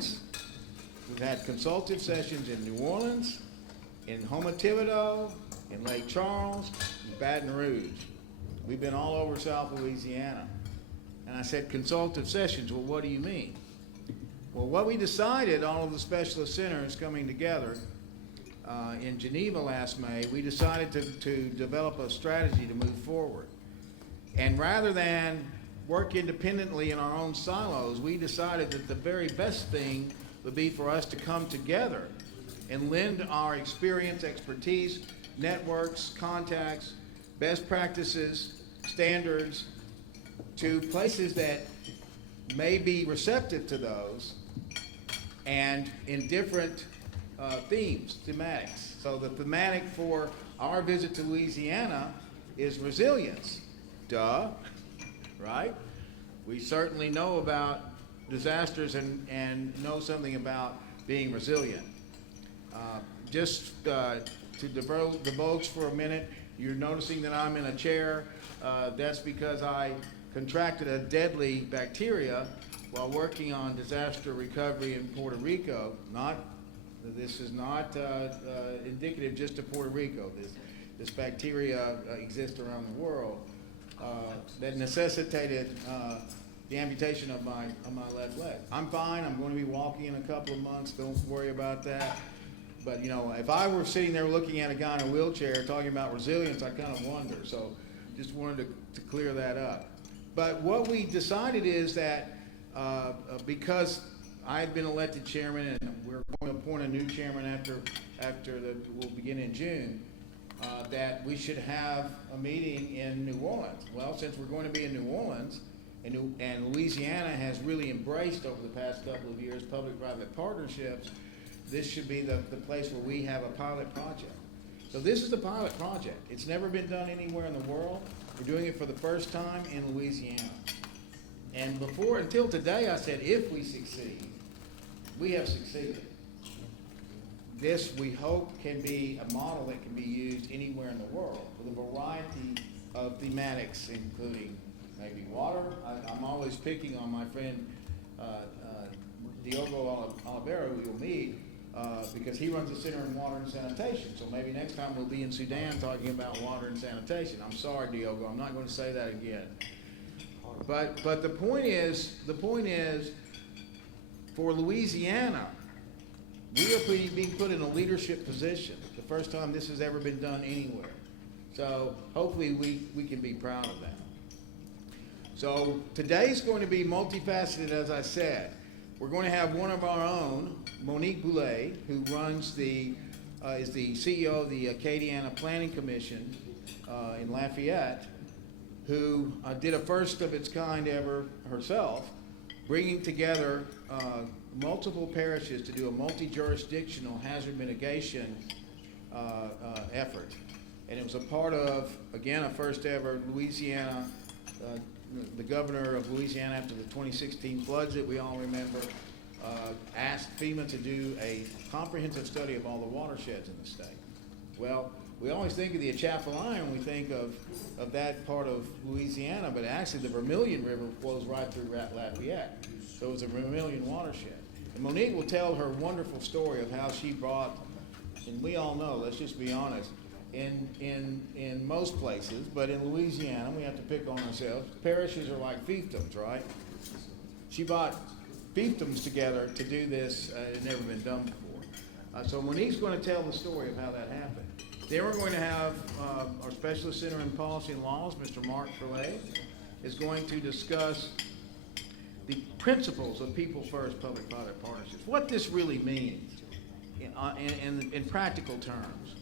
Orleans. We've had consultative sessions in New Orleans, in Houma Thibodeau, in Lake Charles, in Baton Rouge. We've been all over South Louisiana. And I said, consultative sessions, well, what do you mean? Well, what we decided, all of the specialist centers coming together in Geneva last May, we decided to develop a strategy to move forward. And rather than work independently in our own silos, we decided that the very best thing would be for us to come together and lend our experience, expertise, networks, contacts, best practices, standards to places that may be receptive to those and in different themes, thematics. So the thematic for our visit to Louisiana is resilience. Duh, right? We certainly know about disasters and know something about being resilient. Just to divulge for a minute, you're noticing that I'm in a chair. That's because I contracted a deadly bacteria while working on disaster recovery in Puerto Rico. This is not indicative just of Puerto Rico. This bacteria exists around the world that necessitated the amputation of my left leg. I'm fine. I'm going to be walking in a couple of months. Don't worry about that. But, you know, if I were sitting there looking at a guy in a wheelchair talking about resilience, I kind of wonder. So just wanted to clear that up. But what we decided is that because I had been elected chairman and we're going to appoint a new chairman we'll begin in June, that we should have a meeting in New Orleans. Well, since we're going to be in New Orleans, and Louisiana has really embraced over the past couple of years public-private partnerships, this should be the place where we have a pilot project. So this is the pilot project. It's never been done anywhere in the world. We're doing it for the first time in Louisiana. And until today, I said, if we succeed, we have succeeded. This, we hope, can be a model that can be used anywhere in the world with a variety of thematics, including maybe water. I'm always picking on my friend Diogo Oliveira, who you'll meet, because he runs a center in water and sanitation. So maybe next time we'll be in Sudan talking about water and sanitation. I'm sorry, Diogo, I'm not going to say that again. But the point is, for Louisiana, we are being put in a leadership position. The first time this has ever been done anywhere. So hopefully we can be proud of that. So today's going to be multifaceted, as I said. We're going to have one of our own, Monique Boulay, who runs is the CEO of the Acadiana Planning Commission in Lafayette, who did a first of its kind ever herself, bringing together multiple parishes to do a multi-jurisdictional hazard mitigation effort. And it was a part of, again, a first ever Louisiana, the governor of Louisiana after the 2016 floods that we all remember, asked FEMA to do a comprehensive study of all the watersheds in the state. Well, we always think of the Atchafalaya when we think of that part of Louisiana, but actually the Vermilion River flows right through Lafayette. So it was a Vermilion watershed. And Monique will tell her wonderful story of how she brought, and we all know, let's just be honest, in most places, but in Louisiana, we have to pick on ourselves, parishes are like fiefdoms, right? She brought fiefdoms together to do this. It had never been done before. So Monique's going to tell the story of how that happened. Then we're going to have our Specialist Center in Policy and Laws, Mr. Mark Ferlet, is going to discuss the principles of People First Public-Private Partnerships, what this really means in practical terms.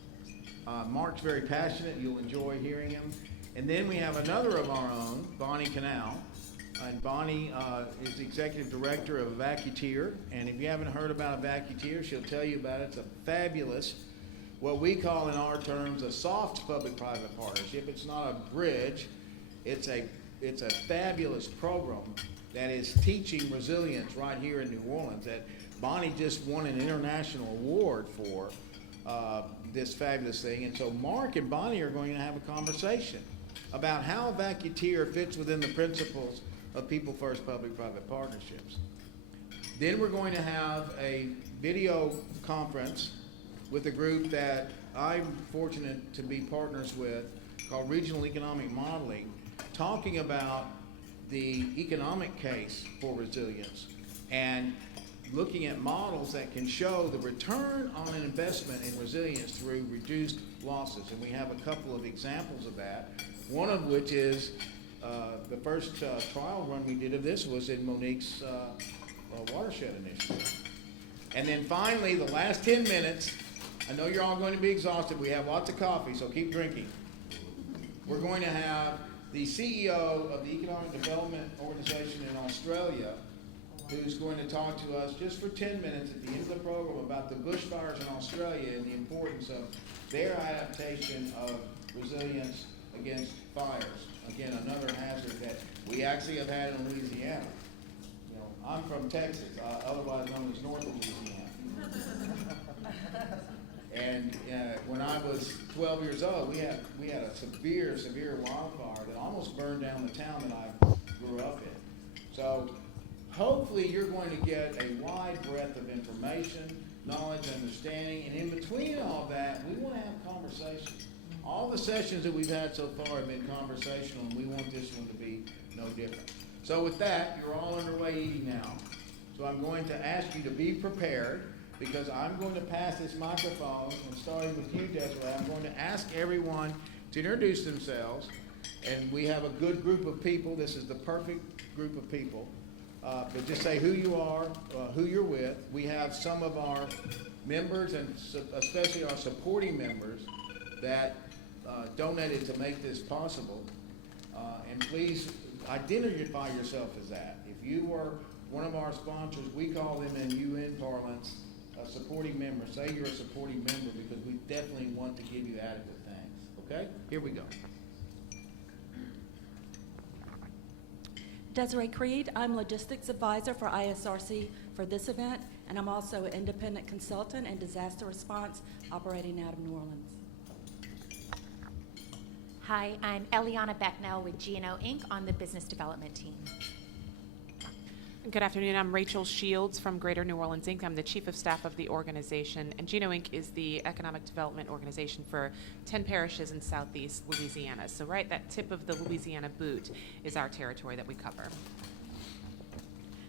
Mark's very passionate. You'll enjoy hearing him. And then we have another of our own, Bonnie Canal. And Bonnie is the executive director of Vacuteer. And if you haven't heard about Vacuteer, she'll tell you about it. It's a fabulous, what we call in our terms, a soft public-private partnership. It's not a bridge. It's a fabulous program that is teaching resilience right here in New Orleans that Bonnie just won an international award for. This fabulous thing. And so Mark and Bonnie are going to have a conversation about how Vacuteer fits within the principles of People First Public-Private Partnerships. Then we're going to have a video conference with a group that I'm fortunate to be partners with called Regional Economic Modeling, talking about the economic case for resilience and looking at models that can show the return on an investment in resilience through reduced losses. And we have a couple of examples of that, one of which is the first trial run we did of this was in Monique's watershed initiative. And then finally, the last 10 minutes, I know you're all going to be exhausted. We have lots of coffee, so keep drinking. We're going to have the CEO of the Economic Development Organization in Australia, who's going to talk to us just for 10 minutes at the end of the program about the bushfires in Australia and the importance of their adaptation of resilience against fires. Again, another hazard that we actually have had in Louisiana. You know, I'm from Texas, otherwise known as North Louisiana. And when I was 12 years old, we had a severe wildfire that almost burned down the town that I grew up in. So hopefully you're going to get a wide breadth of information, knowledge, understanding, and in between all that, we want to have conversations. All the sessions that we've had so far have been conversational, and we want this one to be no different. So with that, you're all underway eating now. So I'm going to ask you to be prepared, because I'm going to pass this microphone, and starting with you, Desiree, I'm going to ask everyone to introduce themselves, and we have a good group of people. This is the perfect group of people. But just say who you are, who you're with. We have some of our members, and especially our supporting members, that donated to make this possible. And please identify yourself as that. If you are one of our sponsors, we call them in UN parlance a supporting member. Say you're a supporting member, because we definitely want to give you adequate thanks. Okay? Here we go. Desiree Creed, I'm Logistics Advisor for ISRC for this event, and I'm also an independent consultant in disaster response operating out of New Orleans. Hi, I'm Eliana Becknell with GNO Inc. on the business development team. Good afternoon. I'm Rachel Shields from Greater New Orleans Inc. I'm the Chief of Staff of the organization, and GNO Inc. is the economic development organization for 10 parishes in southeast Louisiana. So right, that tip of the Louisiana boot is our territory that we cover.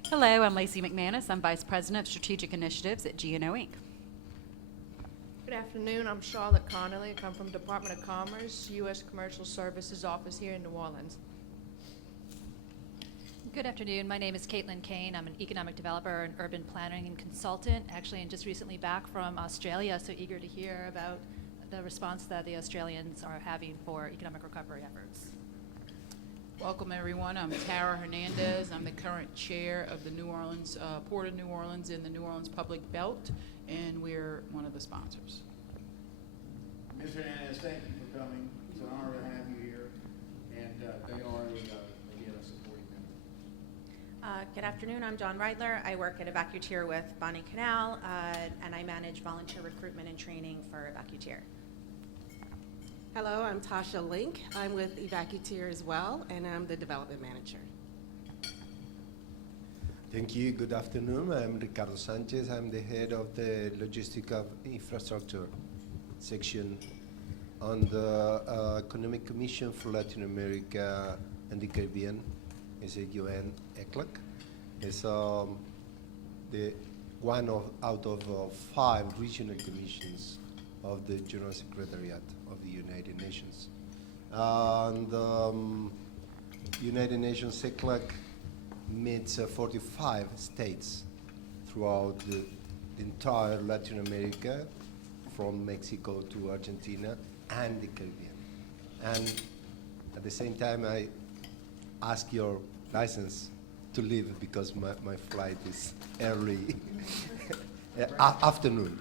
Hello, I'm Lacey McManus. I'm Vice President of Strategic Initiatives at GNO Inc. Good afternoon. I'm Charlotte Connolly. I come from Department of Commerce, U.S. Commercial Services Office here in New Orleans. Good afternoon. My name is Caitlin Kane. I'm an economic developer and urban planning and consultant, actually, and just recently back from Australia, so eager to hear about the response that the Australians are having for economic recovery efforts. Welcome, everyone. I'm Tara Hernandez. I'm the current chair of the New Orleans, Port of New Orleans in the New Orleans Public Belt, and we're one of the sponsors. Ms. Hernandez, thank you for coming. It's an honor to have you here, and they are again, a supporting member. Good afternoon. I'm Dawn Reidler. I work at Evacuteer with Bonnie Canal, and I manage volunteer recruitment and training for Evacuteer. Hello, I'm Tasha Link. I'm with Evacuteer as well, and I'm the development manager. Thank you. Good afternoon. I'm Ricardo Sanchez. I'm the head of the Logistic of Infrastructure section on the Economic Commission for Latin America and the Caribbean. It's a UN ECLAC. It's the one out of 5 regional commissions of the General Secretariat of the United Nations. And United Nations ECLAC meets 45 states throughout the entire Latin America, from Mexico to Argentina and the Caribbean. And at the same time, I ask your license to leave because my flight is early afternoon.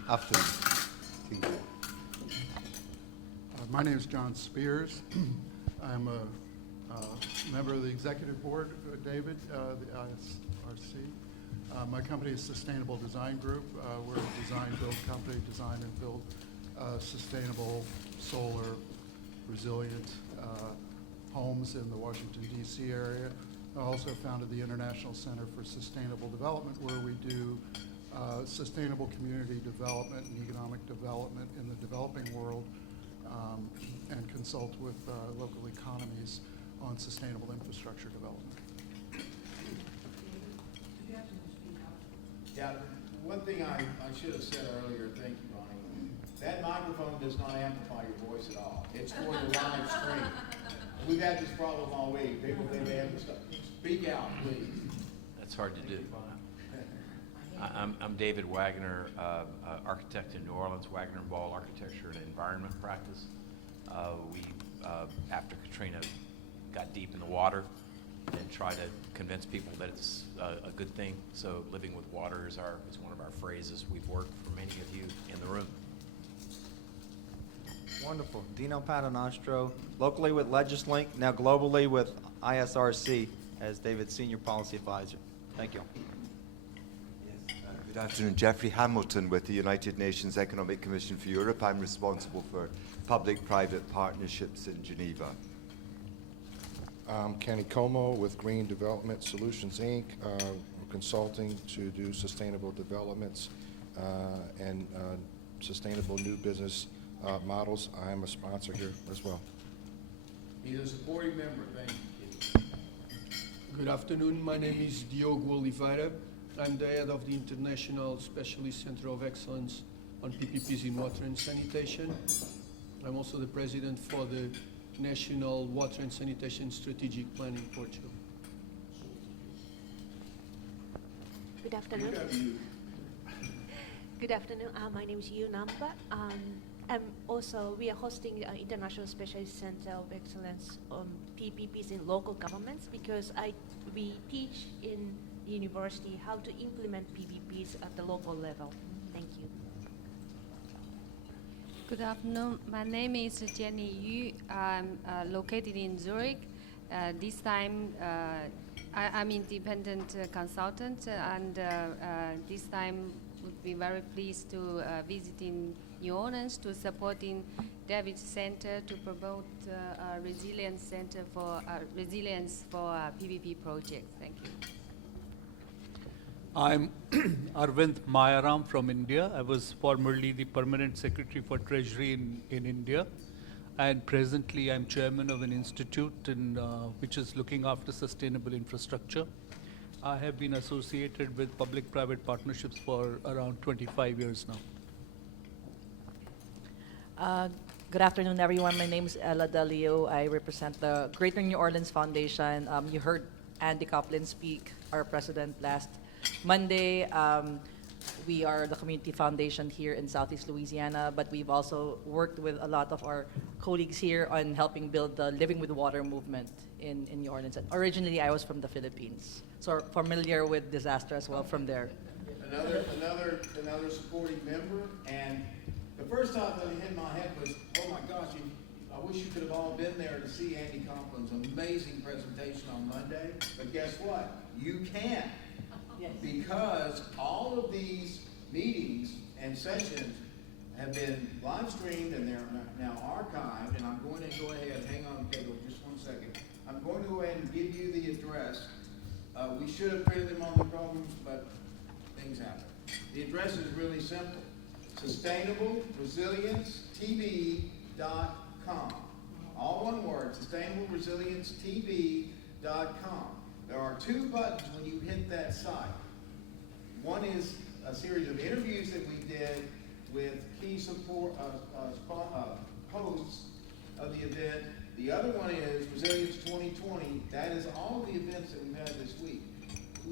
Thank you. My name is John Spears. I'm a member of the executive board, David, the ISRC. My company is Sustainable Design Group. We're a design-build company, design and build sustainable, solar, resilient homes in the Washington, D.C. area. I also founded the International Center for Sustainable Development, where we do sustainable community development and economic development in the developing world, and consult with local economies on sustainable infrastructure development. Yeah, one thing I should have said earlier, thank you, Bonnie, that microphone does not amplify your voice at all. It's for the live stream. We've had this problem all week. People think they have to stop. Speak out, please. That's hard to do. I'm David Wagner, architect in New Orleans, Wagner and Ball Architecture and Environment Practice. We, after Katrina, got deep in the water and try to convince people that it's a good thing. So living with water is one of our phrases. We've worked for many of you in the room. Wonderful. Dino Paternostro, locally with LegisLink, now globally with ISRC as David's Senior Policy Advisor. Thank you. Good afternoon. Jeffrey Hamilton with the United Nations Economic Commission for Europe. I'm responsible for public-private partnerships in Geneva. I'm Kenny Como with Green Development Solutions, Inc., consulting to do sustainable developments and sustainable new business models. I'm a sponsor here as well. He's a supporting member. Thank you. Good afternoon. My name is Diogo Oliveira. I'm the head of the International Specialist Center of Excellence on PPPs in Water and Sanitation. I'm also the president for the National Water and Sanitation Strategic Plan in Portugal. Good afternoon. Good afternoon. My name is Yu Namba. We are hosting an International Specialist Center of Excellence on PPPs in local governments because we teach in university how to implement PPPs at the local level. Thank you. Good afternoon. My name is Jenny Yu. I'm located in Zurich. This time I'm independent consultant, and this time would be very pleased to visit in New Orleans to supporting David's Center to promote a resilience center for resilience for PPP projects. Thank you. I'm Arvind Mayaram from India. I was formerly the Permanent Secretary for Treasury in India. And presently I'm chairman of an institute which is looking after sustainable infrastructure. I have been associated with public-private partnerships for around 25 years now. Good afternoon, everyone. My name is Ella Dalio. I represent the Greater New Orleans Foundation. You heard Andy Coplin speak, our president, last Monday. We are the community foundation here in Southeast Louisiana, but we've also worked with a lot of our colleagues here on helping build the Living with Water movement in New Orleans. And originally, I was from the Philippines, so familiar with disaster as well from there. Another supporting member, and the first thought that hit my head was, oh my gosh, I wish you could have all been there to see Andy Complin's amazing presentation on Monday, but guess what? You can. Yes. Because all of these meetings and sessions have been live streamed and they're now archived, and I'm going to go ahead, hang on, Pedro, just 1 second. I'm going to go ahead and give you the address. We should have printed them on the programs, but things happen. The address is really simple. SustainableResilienceTV.com. All one word, SustainableResilienceTV.com. There are 2 buttons when you hit that site. One is a series of interviews that we did with key support hosts of the event. The other one is Resilience 2020. That is all the events that we've had this week.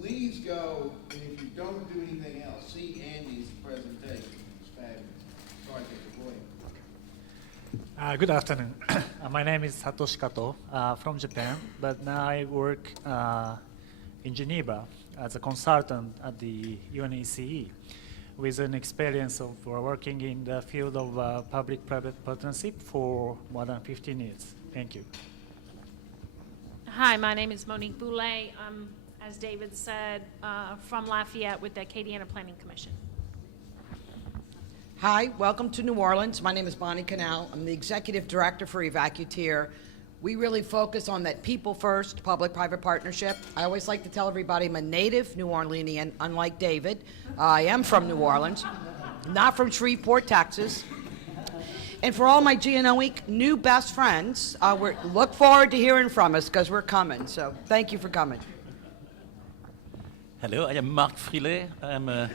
Please go, and if you don't do anything else, see Andy's presentation. It's fabulous. Sorry, go ahead. Good afternoon. My name is Satoshi Kato from Japan, but now I work in Geneva as a consultant at the UNECE with an experience of working in the field of public-private partnership for more than 15 years. Thank you. Hi, my name is Monique Boulay. I'm, as David said, from Lafayette with the Acadiana Planning Commission. Hi, welcome to New Orleans. My name is Bonnie Canal. I'm the Executive Director for Evacuteer. We really focus on that people-first, public-private partnership. I always like to tell everybody I'm a native New Orleanian, unlike David. I am from New Orleans, not from Shreveport, Texas. And for all my GNO Inc. new best friends, we look forward to hearing from us because we're coming. So thank you for coming. Hello, I am Marc Frilet. I'm a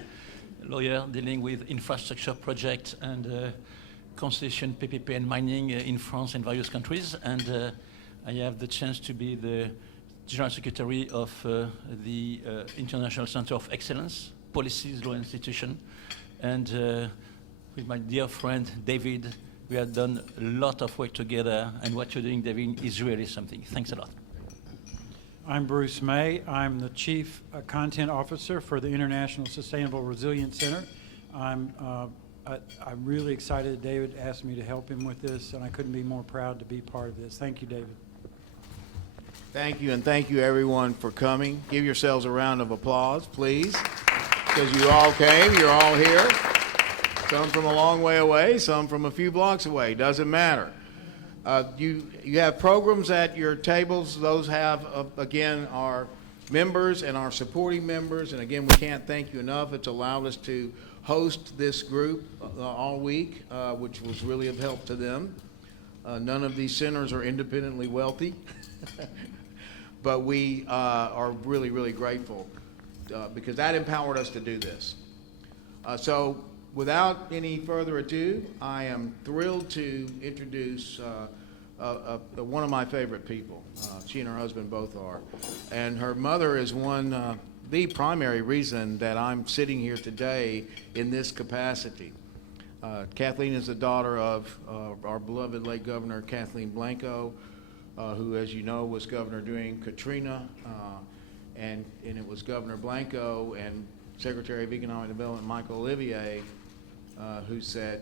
lawyer dealing with infrastructure projects and concession, PPP, and mining in France and various countries. And I have the chance to be the General Secretary of the International Center of Excellence, Policies Law Institution. And with my dear friend David, we have done a lot of work together. And what you're doing, David, is really something. Thanks a lot. I'm Bruce May. I'm the Chief Content Officer for the International Sustainable Resilience Center. I'm really excited that David asked me to help him with this, and I couldn't be more proud to be part of this. Thank you, David. Thank you, and thank you everyone for coming. Give yourselves a round of applause, please, because you all came, you're all here. Some from a long way away, some from a few blocks away, doesn't matter. You have programs at your tables. Those have, again, our members and our supporting members. And again, we can't thank you enough. It's allowed us to host this group all week, which was really of help to them. None of these centers are independently wealthy, but we are really, really grateful because that empowered us to do this. So without any further ado, I am thrilled to introduce one of my favorite people. She and her husband both are. And her mother is the primary reason that I'm sitting here today in this capacity. Kathleen is the daughter of our beloved late Governor Kathleen Blanco, who, as you know, was governor during Katrina, and it was Governor Blanco and Secretary of Economic Development Michael Olivier who said,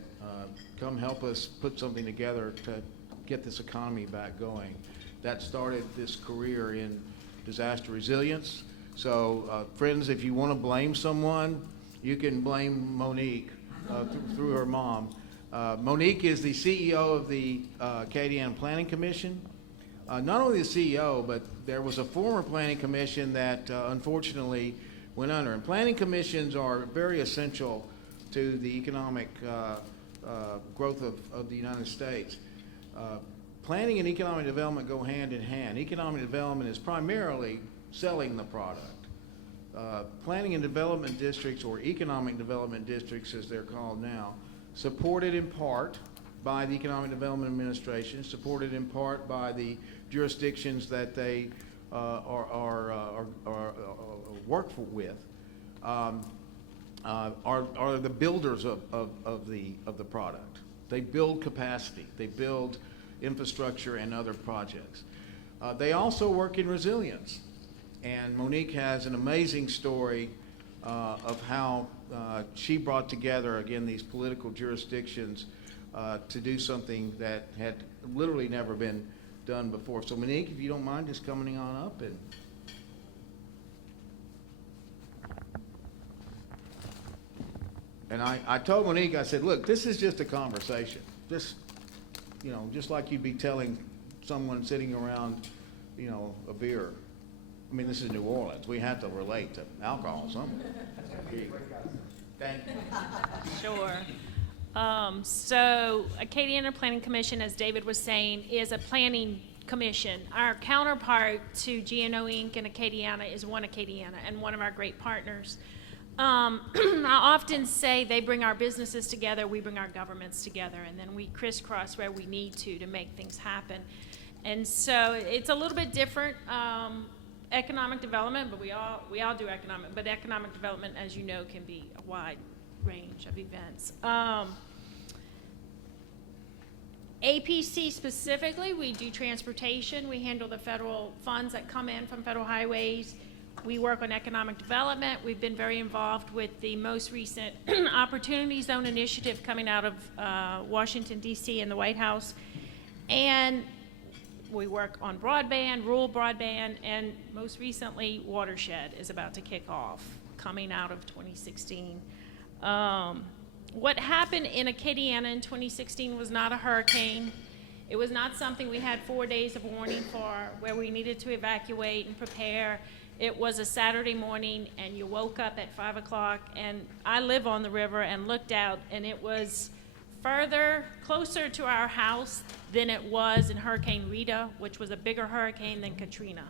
come help us put something together to get this economy back going. That started this career in disaster resilience. So friends, if you want to blame someone, you can blame Monique through her mom. Monique is the CEO of the Acadiana Planning Commission. Not only the CEO, but there was a former planning commission that unfortunately went under. And planning commissions are very essential to the economic growth of the United States. Planning and economic development go hand in hand. Economic development is primarily selling the product. Planning and development districts, or economic development districts as they're called now, supported in part by the Economic Development Administration, supported in part by the jurisdictions that they work with, are the builders of the product. They build capacity. They build infrastructure and other projects. They also work in resilience. And Monique has an amazing story of how she brought together, again, these political jurisdictions to do something that had literally never been done before. So Monique, if you don't mind just coming on up. And I told Monique, I said, look, this is just a conversation. Just like you'd be telling someone sitting around, a beer. I mean, this is New Orleans. We have to relate to alcohol somewhere. Thank you. Sure. So Acadiana Planning Commission, as David was saying, is a planning commission. Our counterpart to GNO Inc. and Acadiana is One Acadiana, and one of our great partners. I often say they bring our businesses together, we bring our governments together, and then we crisscross where we need to make things happen. And so it's a little bit different. Economic development, but we all do economic, but economic development, as you know, can be a wide range of events. APC specifically, we do transportation. We handle the federal funds that come in from federal highways. We work on economic development. We've been very involved with the most recent Opportunity Zone initiative coming out of Washington, D.C. and the White House. And we work on broadband, rural broadband, and most recently, Watershed is about to kick off, coming out of 2016. What happened in Acadiana in 2016 was not a hurricane. It was not something we had 4 days of warning for, where we needed to evacuate and prepare. It was a Saturday morning, and you woke up at 5 o'clock, and I live on the river and looked out, and it was closer to our house than it was in Hurricane Rita, which was a bigger hurricane than Katrina.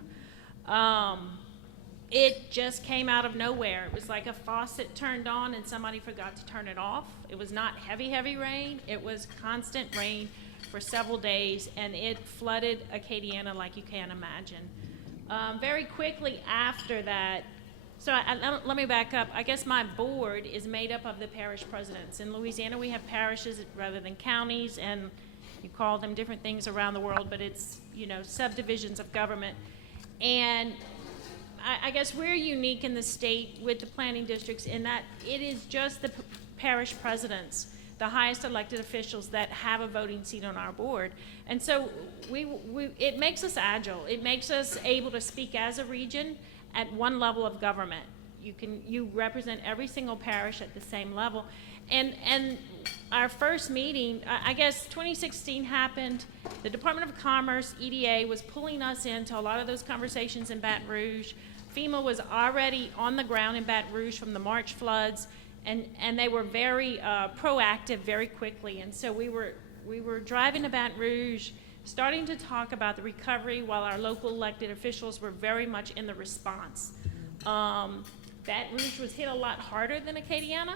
It just came out of nowhere. It was like a faucet turned on and somebody forgot to turn it off. It was not heavy, heavy rain. It was constant rain for several days, and it flooded Acadiana like you can't imagine. Very quickly after that, let me back up. I guess my board is made up of the parish presidents. In Louisiana, we have parishes rather than counties, and you call them different things around the world, but it's, subdivisions of government. And I guess we're unique in the state with the planning districts in that it is just the parish presidents, the highest elected officials, that have a voting seat on our board. And so it makes us agile. It makes us able to speak as a region at one level of government. You represent every single parish at the same level. And our first meeting, I guess 2016 happened. The Department of Commerce, EDA, was pulling us into a lot of those conversations in Baton Rouge. FEMA was already on the ground in Baton Rouge from the March floods, and they were very proactive very quickly. And so we were driving to Baton Rouge, starting to talk about the recovery while our local elected officials were very much in the response. Baton Rouge was hit a lot harder than Acadiana.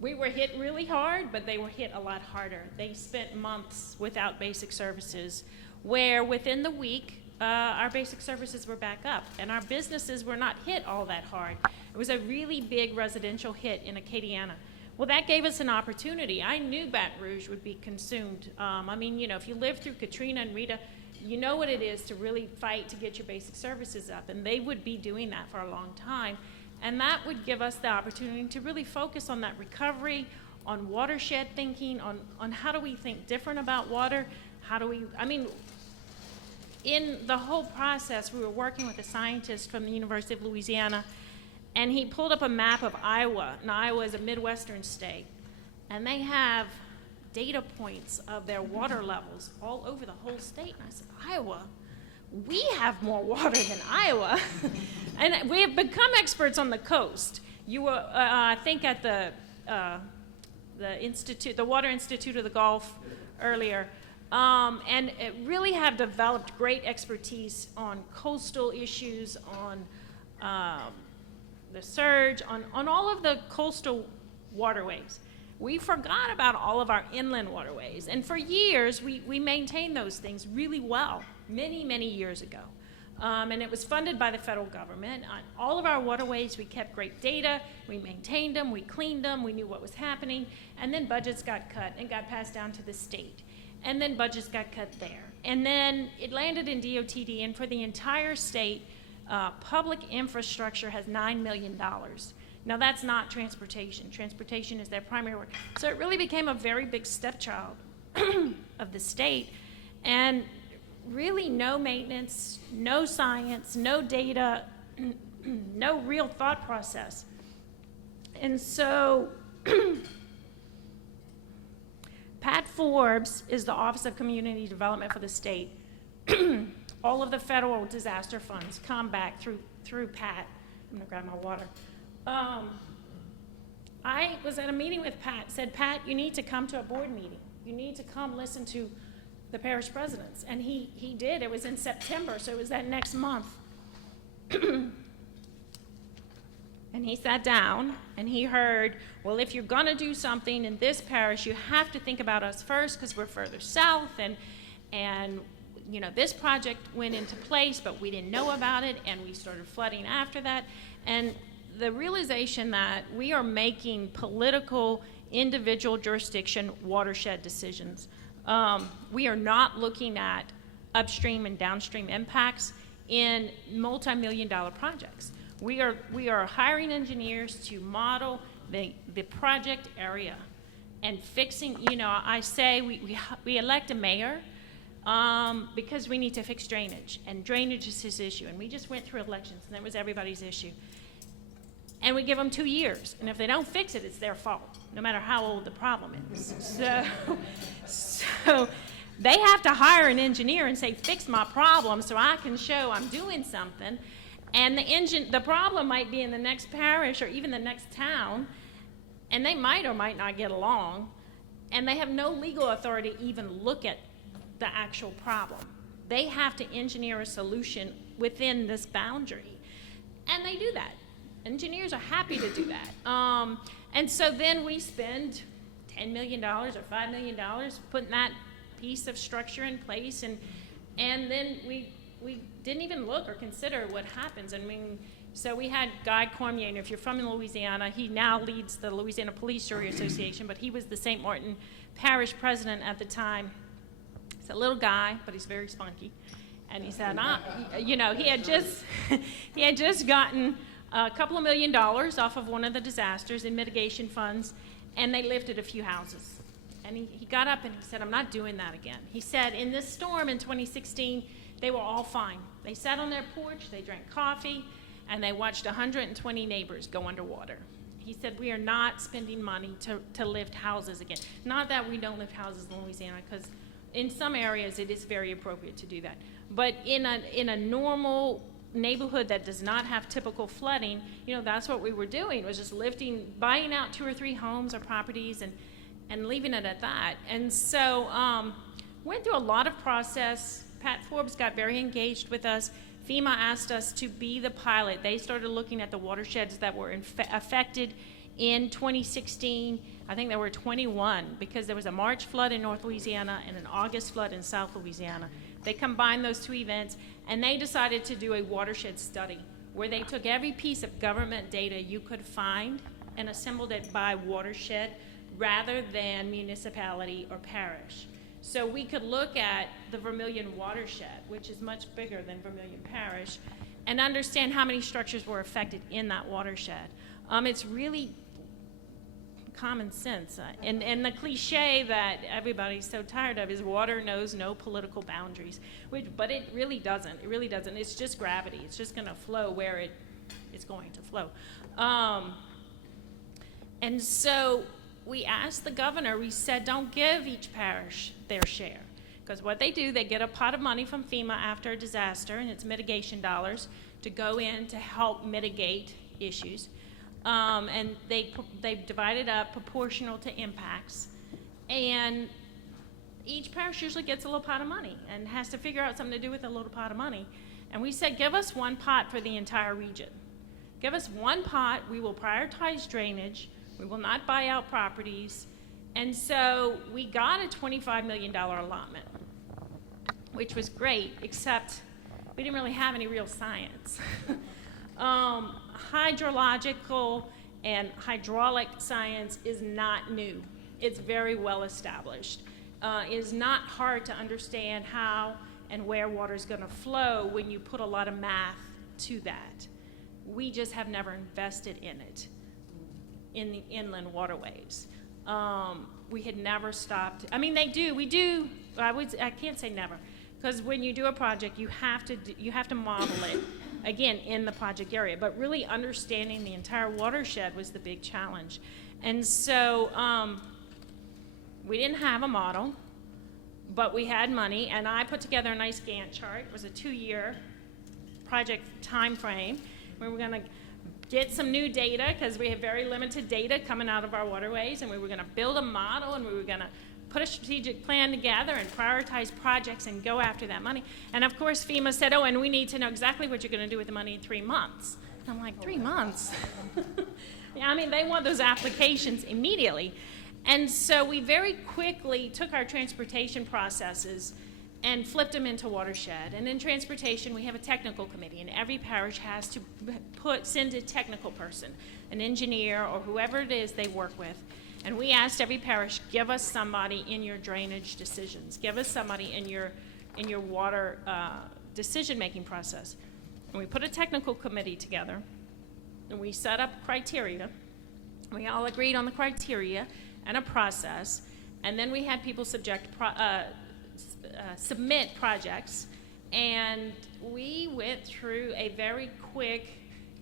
We were hit really hard, but they were hit a lot harder. They spent months without basic services, where within the week, our basic services were back up, and our businesses were not hit all that hard. It was a really big residential hit in Acadiana. Well, that gave us an opportunity. I knew Baton Rouge would be consumed. If you lived through Katrina and Rita, you know what it is to really fight to get your basic services up, and they would be doing that for a long time. And that would give us the opportunity to really focus on that recovery, on watershed thinking, on how do we think different about water, in the whole process, we were working with a scientist from the University of Louisiana, and he pulled up a map of Iowa. Now, Iowa is a Midwestern state, and they have data points of their water levels all over the whole state. And I said, Iowa? We have more water than Iowa. And we have become experts on the coast. You were, I think, at the Water Institute of the Gulf earlier. And it really have developed great expertise on coastal issues, on the surge, on all of the coastal waterways. We forgot about all of our inland waterways. And for years, we maintained those things really well, many, many years ago. And it was funded by the federal government. On all of our waterways, we kept great data, we maintained them, we cleaned them, we knew what was happening, and then budgets got cut and got passed down to the state. And then budgets got cut there. And then it landed in DOTD, and for the entire state, public infrastructure has $9 million. Now, that's not transportation. Transportation is their primary work. So it really became a very big stepchild of the state. And really no maintenance, no science, no data, no real thought process. And so Pat Forbes is the Office of Community Development for the state. All of the federal disaster funds come back through Pat. I'm gonna grab my water. I was at a meeting with Pat, said, Pat, you need to come to a board meeting. You need to come listen to the parish presidents. And he did. It was in September, so it was that next month. And he sat down and he heard, well, if you're gonna do something in this parish, you have to think about us first because we're further south, and this project went into place, but we didn't know about it, and we started flooding after that. And the realization that we are making political, individual jurisdiction watershed decisions. We are not looking at upstream and downstream impacts in multi-million-dollar projects. We are hiring engineers to model the project area and fixing, I say we elect a mayor because we need to fix drainage, and drainage is his issue. And we just went through elections, and that was everybody's issue. And we give them 2 years, and if they don't fix it, it's their fault, no matter how old the problem is. So They have to hire an engineer and say, fix my problem so I can show I'm doing something. And the problem might be in the next parish or even the next town, and they might or might not get along, and they have no legal authority to even look at the actual problem. They have to engineer a solution within this boundary, and they do that. Engineers are happy to do that. And so then we spend $10 million or $5 million putting that piece of structure in place, and then we didn't even look or consider what happens. I mean, so we had Guy Cormier, and if you're from Louisiana, he now leads the Louisiana Police Jury Association, but he was the St. Martin Parish president at the time. He's a little guy, but he's very spunky. And he said, you know, he had just gotten a couple of $1 million off of one of the disasters in mitigation funds, and they lifted a few houses. And he got up and he said, I'm not doing that again. He said, in this storm in 2016, they were all fine. They sat on their porch, they drank coffee, and they watched 120 neighbors go underwater. He said, we are not spending money to lift houses again. Not that we don't lift houses in Louisiana, because in some areas it is very appropriate to do that. But in a normal neighborhood that does not have typical flooding, you know, that's what we were doing, was just buying out 2 or 3 homes or properties and leaving it at that. And so went through a lot of process. Pat Forbes got very engaged with us. FEMA asked us to be the pilot. They started looking at the watersheds that were affected in 2016. I think there were 21, because there was a March flood in North Louisiana and an August flood in South Louisiana. They combined those 2 events, and they decided to do a watershed study where they took every piece of government data you could find and assembled it by watershed rather than municipality or parish. So we could look at the Vermilion watershed, which is much bigger than Vermilion Parish, and understand how many structures were affected in that watershed. It's really common sense. And the cliche that everybody's so tired of is water knows no political boundaries, but it really doesn't. It really doesn't. It's just gravity. It's just going to flow where it's going to flow. And so we asked the governor, we said, don't give each parish their share. Because what they do, they get a pot of money from FEMA after a disaster, and it's mitigation dollars, to go in to help mitigate issues. And they divide it up proportional to impacts. And each parish usually gets a little pot of money and has to figure out something to do with a little pot of money. And we said, give us one pot for the entire region. Give us one pot. We will prioritize drainage. We will not buy out properties. And so we got a $25 million allotment, which was great, except we didn't really have any real science. Hydrological and hydraulic science is not new. It's very well established. It is not hard to understand how and where water is going to flow when you put a lot of math to that. We just have never invested in it in the inland waterways. We had never stopped. I mean, we do. I can't say never, because when you do a project, you have to model it again in the project area. But really understanding the entire watershed was the big challenge, and so we didn't have a model, but we had money, and I put together a nice Gantt chart. It was a 2-year project time frame. We were going to get some new data, because we have very limited data coming out of our waterways, and we were going to build a model, and we were going to put a strategic plan together and prioritize projects and go after that money. And of course FEMA said, oh, and we need to know exactly what you're going to do with the money in 3 months. And I'm like, 3 months? Yeah, I mean, they want those applications immediately. And so we very quickly took our transportation processes and flipped them into watershed. And in transportation, we have a technical committee, and every parish has to send a technical person, an engineer or whoever it is they work with. And we asked every parish, give us somebody in your drainage decisions, give us somebody in your water decision-making process. And we put a technical committee together, and we set up criteria. We all agreed on the criteria and a process, and then we had people submit projects, and we went through a very quick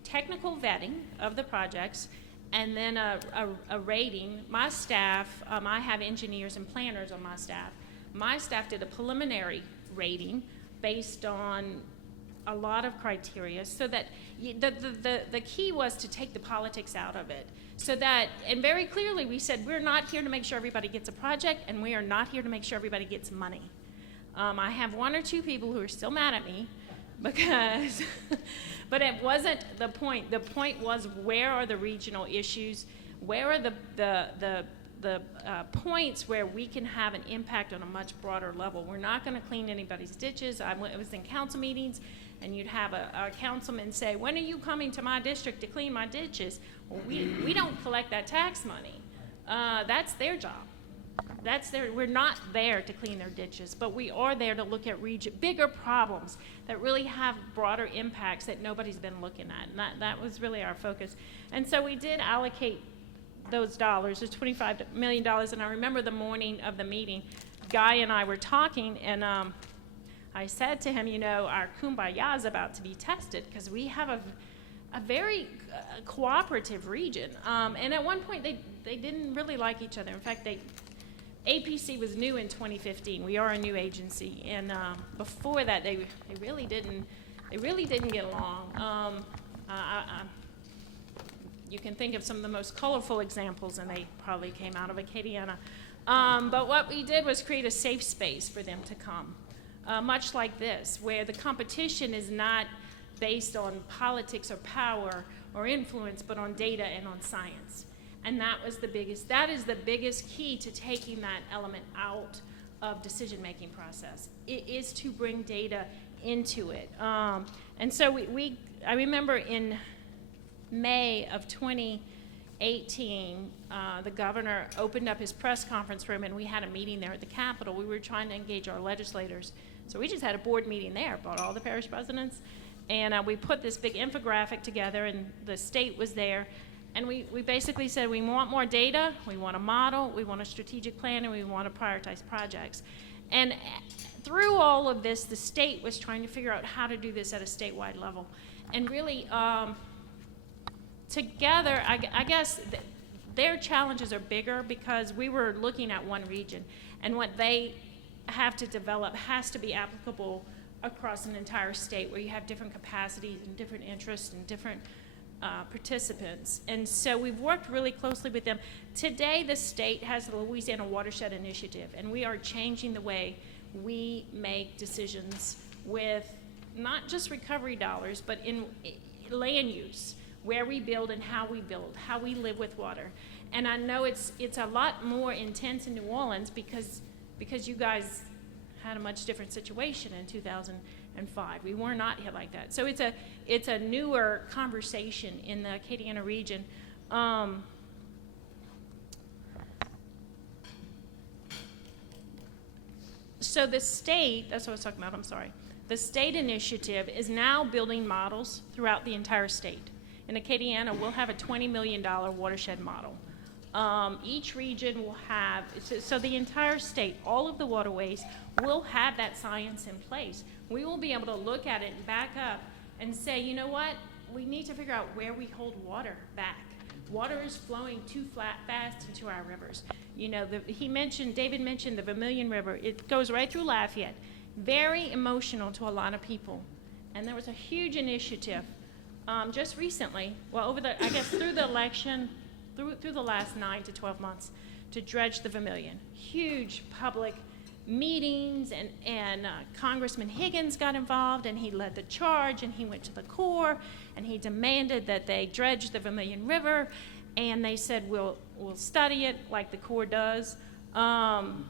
technical vetting of the projects, and then a rating. My staff, I have engineers and planners on my staff. my staff did a preliminary rating based on a lot of criteria, so that the key was to take the politics out of it. So that, and very clearly we said, we're not here to make sure everybody gets a project, and we are not here to make sure everybody gets money. I have one or two people who are still mad at me because, but it wasn't the point. The point was, where are the regional issues? Where are the points where we can have an impact on a much broader level? We're not going to clean anybody's ditches. I was in council meetings, and you'd have a councilman say, when are you coming to my district to clean my ditches? Well, we don't collect that tax money. That's their job. We're not there to clean their ditches, but we are there to look at bigger problems that really have broader impacts that nobody's been looking at. And that was really our focus. And so we did allocate those dollars, there's $25 million. And I remember the morning of the meeting, Guy and I were talking, and I said to him, our kumbaya is about to be tested because we have a very cooperative region. And at one point, they didn't really like each other. In fact, APC was new in 2015. We are a new agency, and before that, they really didn't get along. You can think of some of the most colorful examples, and they probably came out of Acadiana. But what we did was create a safe space for them to come, much like this, where the competition is not based on politics or power or influence, but on data and on science. And that is the biggest key to taking that element out of decision-making process. It is to bring data into it. And so I remember in May of 2018, the governor opened up his press conference room, and we had a meeting there at the Capitol. We were trying to engage our legislators. So we just had a board meeting there, brought all the parish presidents, and we put this big infographic together, and the state was there. And we basically said, we want more data, we want a model, we want a strategic plan, and we want to prioritize projects. And through all of this, the state was trying to figure out how to do this at a statewide level. And really, together, I guess their challenges are bigger because we were looking at one region, and what they have to develop has to be applicable across an entire state where you have different capacities and different interests and different participants. And so we've worked really closely with them. Today, the state has the Louisiana Watershed Initiative, and we are changing the way we make decisions with not just recovery dollars, but in land use, where we build and how we build, how we live with water. And I know it's a lot more intense in New Orleans because you guys had a much different situation in 2005. We were not hit like that. So it's a newer conversation in the Acadiana region. So the state, that's what I was talking about, I'm sorry. The state initiative is now building models throughout the entire state. In Acadiana, we'll have a $20 million watershed model. Each region will have, so the entire state, all of the waterways will have that science in place. We will be able to look at it and back up and say, you know what, we need to figure out where we hold water back. Water is flowing too fast into our rivers. David mentioned the Vermilion River. It goes right through Lafayette. Very emotional to a lot of people. And there was a huge initiative just recently, through the election, through the last 9 to 12 months, to dredge the Vermilion. Huge public meetings, and Congressman Higgins got involved, and he led the charge, and he went to the Corps, and he demanded that they dredge the Vermilion River, and they said, we'll study it like the Corps does. And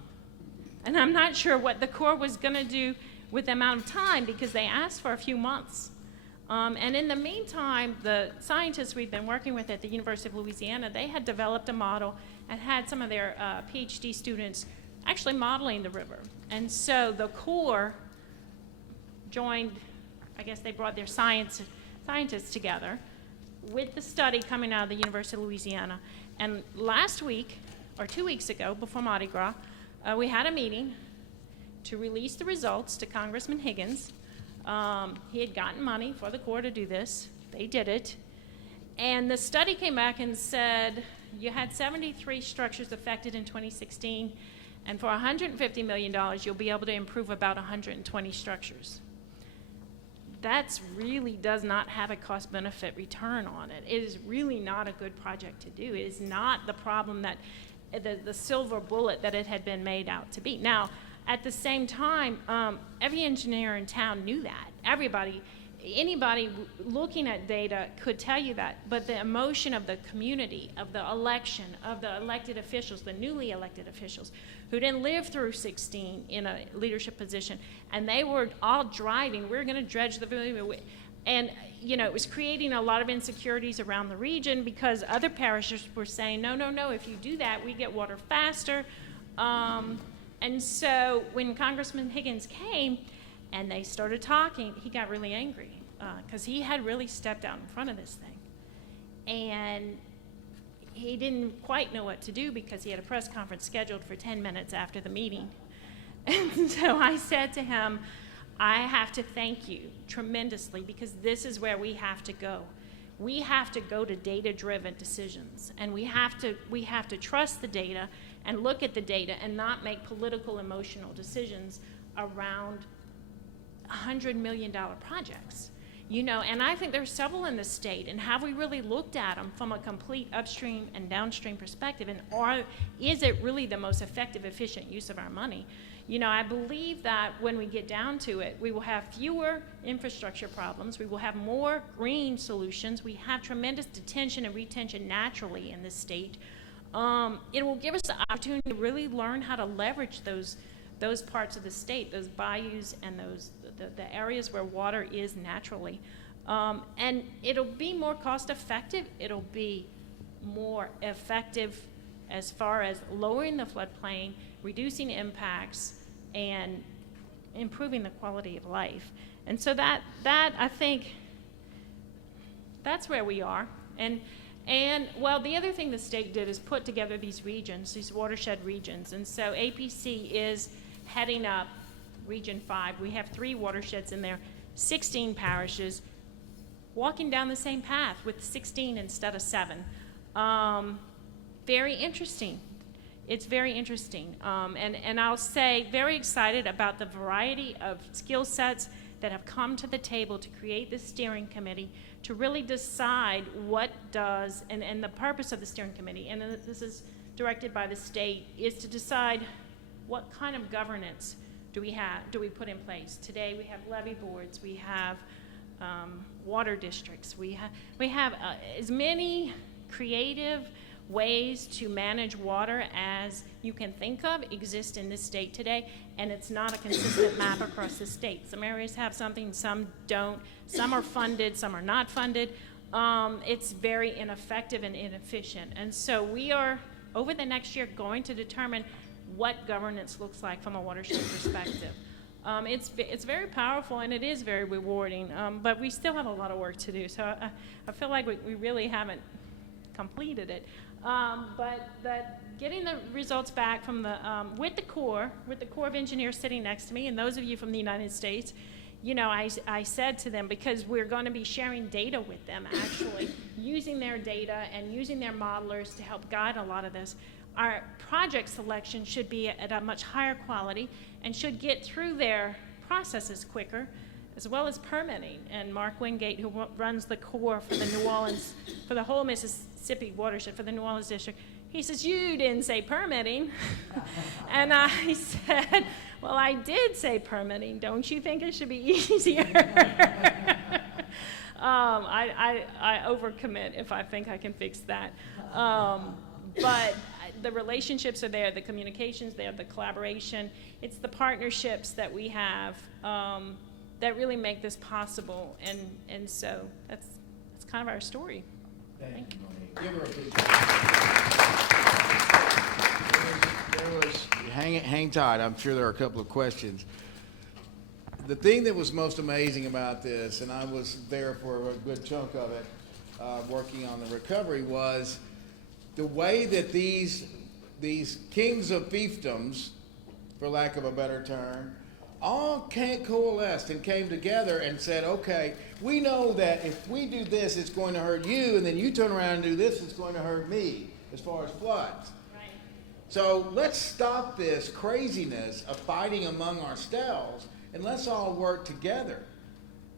I'm not sure what the Corps was going to do with the amount of time, because they asked for a few months. And in the meantime, the scientists we've been working with at the University of Louisiana, they had developed a model and had some of their PhD students actually modeling the river. And so the Corps joined, I guess they brought their scientists together with the study coming out of the University of Louisiana. And last week, or 2 weeks ago, before Mardi Gras, we had a meeting to release the results to Congressman Higgins. He had gotten money for the Corps to do this. They did it. And the study came back and said you had 73 structures affected in 2016, And for $150 million, you'll be able to improve about 120 structures. That's really does not have a cost-benefit return on it. It is really not a good project to do. It is not the problem that, the silver bullet that it had been made out to be. Now, at the same time, every engineer in town knew that. Everybody, anybody looking at data could tell you that, but the emotion of the community, of the election, of the elected officials, the newly elected officials, who didn't live through 16 in a leadership position, and they were all driving, we're gonna dredge the, and you know, it was creating a lot of insecurities around the region because other parishes were saying, no, no, no, if you do that, we get water faster. And so when Congressman Higgins came and they started talking, he got really angry because he had really stepped out in front of this thing. And he didn't quite know what to do because he had a press conference scheduled for 10 minutes after the meeting. And so I said to him, I have to thank you tremendously because this is where we have to go. We have to go to data-driven decisions, and we have to trust the data and look at the data and not make political, emotional decisions around $100 million projects. You know, and I think there's several in the state, and have we really looked at them from a complete upstream and downstream perspective, and is it really the most effective, efficient use of our money? You know, I believe that when we get down to it, we will have fewer infrastructure problems, we will have more green solutions, we have tremendous detention and retention naturally in this state. It will give us the opportunity to really learn how to leverage those parts of the state, those bayous and the areas where water is naturally. And it'll be more cost effective, it'll be more effective as far as lowering the floodplain, reducing impacts, and improving the quality of life. And so that I think, that's where we are. And well, the other thing the state did is put together these regions, these watershed regions. And so APC is heading up Region 5. We have 3 watersheds in there, 16 parishes, walking down the same path with 16 instead of 7. Very interesting. It's very interesting. And I'll say very excited about the variety of skill sets that have come to the table to create this steering committee to really decide what does, and the purpose of the steering committee, and this is directed by the state, is to decide what kind of governance do we put in place. Today we have levee boards, we have water districts, we have as many creative ways to manage water as you can think of exist in this state today, and it's not a consistent map across the state. Some areas have something, some don't. Some are funded, some are not funded. It's very ineffective and inefficient. And so we are, over the next year, going to determine what governance looks like from a watershed perspective. It's very powerful and it is very rewarding, but we still have a lot of work to do. So I feel like we really haven't completed it. But getting the results back from the with the Corps of Engineers sitting next to me, and those of you from the United States, you know, I said to them, because we're going to be sharing data with them, actually, using their data and using their modelers to help guide a lot of this. Our project selection should be at a much higher quality and should get through their processes quicker, as well as permitting. And Mark Wingate, who runs the Corps for the New Orleans, for the whole Mississippi watershed, for the New Orleans district, he says, you didn't say permitting. And I said, well, I did say permitting. Don't you think it should be easier? I overcommit if I think I can fix that. But the relationships are there, the communications there, the collaboration. It's the partnerships that we have that really make this possible. And so that's kind of our story. Thank you. Give her a big hang tight. I'm sure there are a couple of questions. The thing that was most amazing about this, and I was there for a good chunk of it, working on the recovery, was the way that these kings of fiefdoms, for lack of a better term, all coalesced and came together and said, okay, we know that if we do this, it's going to hurt you, and then you turn around and do this, it's going to hurt me, as far as floods. Right. So let's stop this craziness of fighting among ourselves, and let's all work together.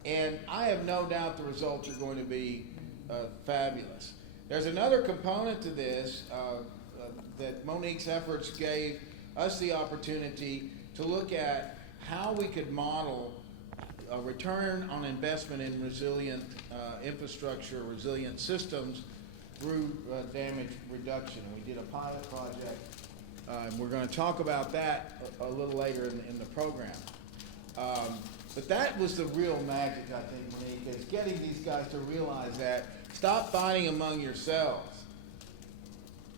And I have no doubt the results are going to be fabulous. There's another component to this that Monique's efforts gave us the opportunity to look at how we could model a return on investment in resilient infrastructure, resilient systems through damage reduction. And we did a pilot project, and we're going to talk about that a little later in the program. But that was the real magic, I think, Monique, is getting these guys to realize that. Stop fighting among yourselves.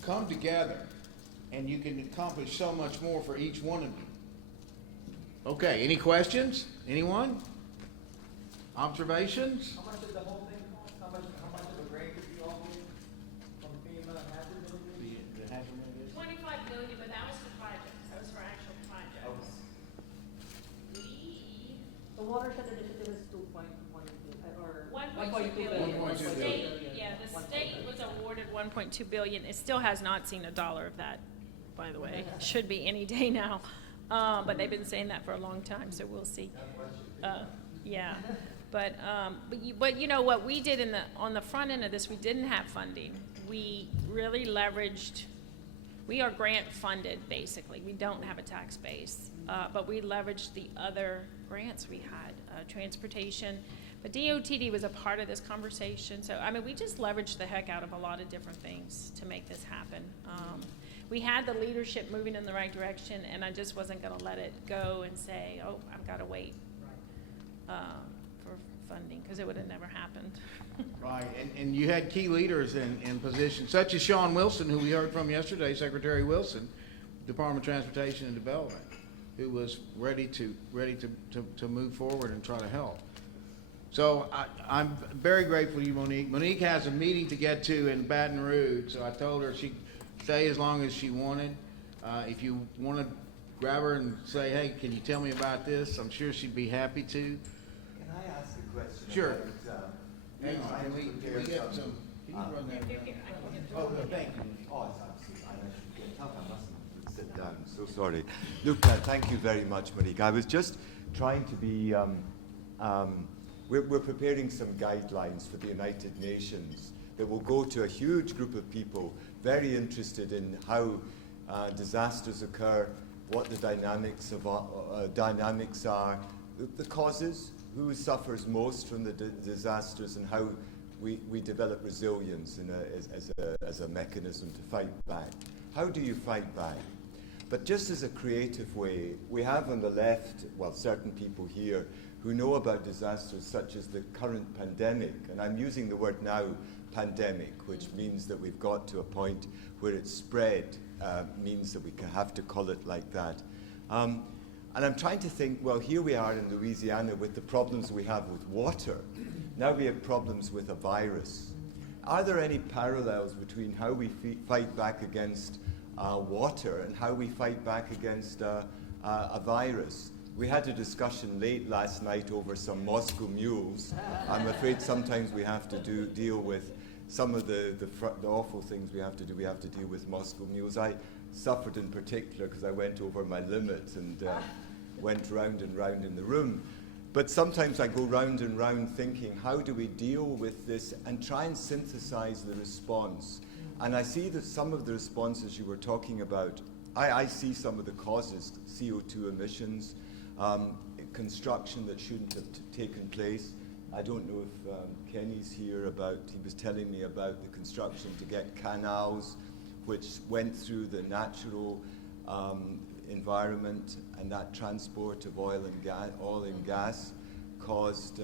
Come together, and you can accomplish so much more for each one of you. Okay, any questions? Anyone? Observations? How much did the whole thing cost? How much of a grant did you all get from FEMA and hazard mitigation? The hazard mitigation? 25 million, but that was for projects, that was for actual projects. The watershed initiative is 2.12 or 1.2 billion. The state, yeah, the state was awarded 1.2 billion. It still has not seen a dollar of that, by the way. Should be any day now. But they've been saying that for a long time, so we'll see. Yeah, but you know what we did on the front end of this, we didn't have funding. We really leveraged. We are grant funded basically. We don't have a tax base, but we leveraged the other grants we had, transportation. But DOTD was a part of this conversation, so I mean we just leveraged the heck out of a lot of different things to make this happen. We had the leadership moving in the right direction, and I just wasn't going to let it go and say, oh, I've got to wait for funding, because it would have never happened. Right, and you had key leaders in positions, such as Sean Wilson, who we heard from yesterday, Secretary Wilson, Department of Transportation and Development, who was ready to move forward and try to help. So I'm very grateful to you, Monique. Monique has a meeting to get to in Baton Rouge, so I told her she'd stay as long as she wanted. If you want to grab her and say, hey, can you tell me about this? I'm sure she'd be happy to. Can I ask a question? Sure. About, Hang on, can we get some, can you run that? Oh, no, thank you. Oh, it's absolutely, I should get up, I mustn't sit down, so sorry. Look, thank you very much, Monique. I was just trying to be, we're preparing some guidelines for the United Nations that will go to a huge group of people very interested in how disasters occur, what the dynamics are, the causes, who suffers most from the disasters, and how we develop resilience as a mechanism to fight back. How do you fight back? But just as a creative way, we have on the left, well, certain people here who know about disasters such as the current pandemic, and I'm using the word now, pandemic, which means that we've got to a point where it's spread, means that we have to call it like that. And I'm trying to think, well, here we are in Louisiana with the problems we have with water. Now we have problems with a virus. Are there any parallels between how we fight back against water and how we fight back against a virus? We had a discussion late last night over some Moscow mules. I'm afraid sometimes we have to deal with some of the awful things we have to do. We have to deal with Moscow mules. I suffered in particular because I went over my limit and went round and round in the room. But sometimes I go round and round thinking, how do we deal with this and try and synthesize the response? And I see that some of the responses you were talking about, I see some of the causes, CO2 emissions, construction that shouldn't have taken place. I don't know if Kenny's here he was telling me about the construction to get canals, which went through the natural environment, and that transport of oil and gas caused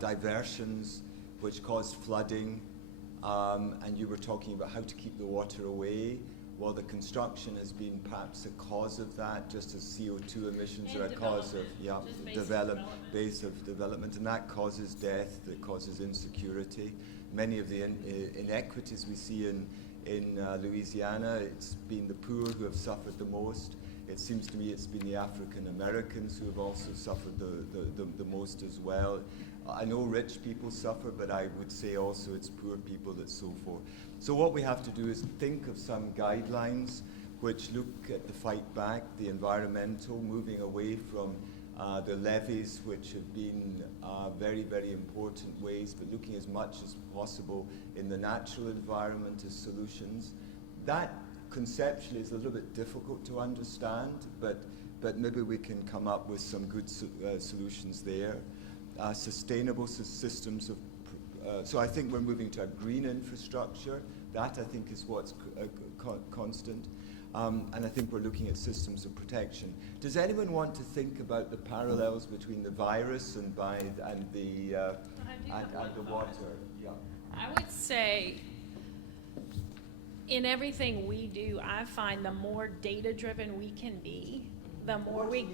diversions, which caused flooding, and you were talking about how to keep the water away. Well, the construction has been perhaps a cause of that, just as CO2 emissions are a cause of base of development, and that causes death, that causes insecurity. Many of the inequities we see in Louisiana, it's been the poor who have suffered the most. It seems to me it's been the African Americans who have also suffered the most as well. I know rich people suffer, but I would say also it's poor people that suffer. So what we have to do is think of some guidelines which look at the fight back, the environmental, moving away from the levies, which have been very, very important ways, but looking as much as possible in the natural environment as solutions. That conceptually is a little bit difficult to understand, but maybe we can come up with some good solutions there. Sustainable systems of, so I think we're moving to a green infrastructure. That I think is what's constant. And I think we're looking at systems of protection. Does anyone want to think about the parallels between the virus and the water? Yeah. I would say in everything we do, I find the more data-driven we can be, the more we.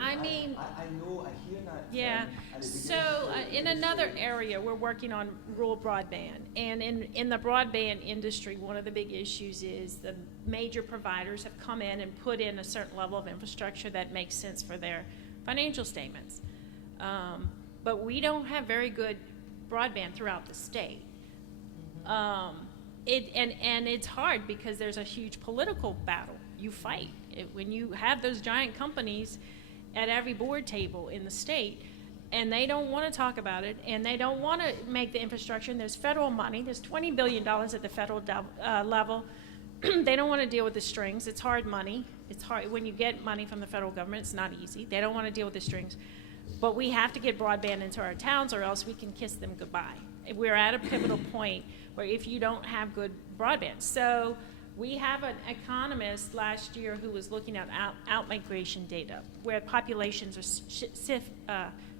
I mean, I know, I hear that. yeah. So in another area, we're working on rural broadband. And in the broadband industry, one of the big issues is the major providers have come in and put in a certain level of infrastructure that makes sense for their financial statements. But we don't have very good broadband throughout the state. And it's hard because there's a huge political battle. You fight. When you have those giant companies at every board table in the state, and they don't want to talk about it, and they don't want to make the infrastructure, and there's federal money, there's $20 billion at the federal level. They don't want to deal with the strings. It's hard money. It's hard. When you get money from the federal government, it's not easy. They don't want to deal with the strings. But we have to get broadband into our towns, or else we can kiss them goodbye. We're at a pivotal point where if you don't have good broadband. So we have an economist last year who was looking at out-migration data, where populations are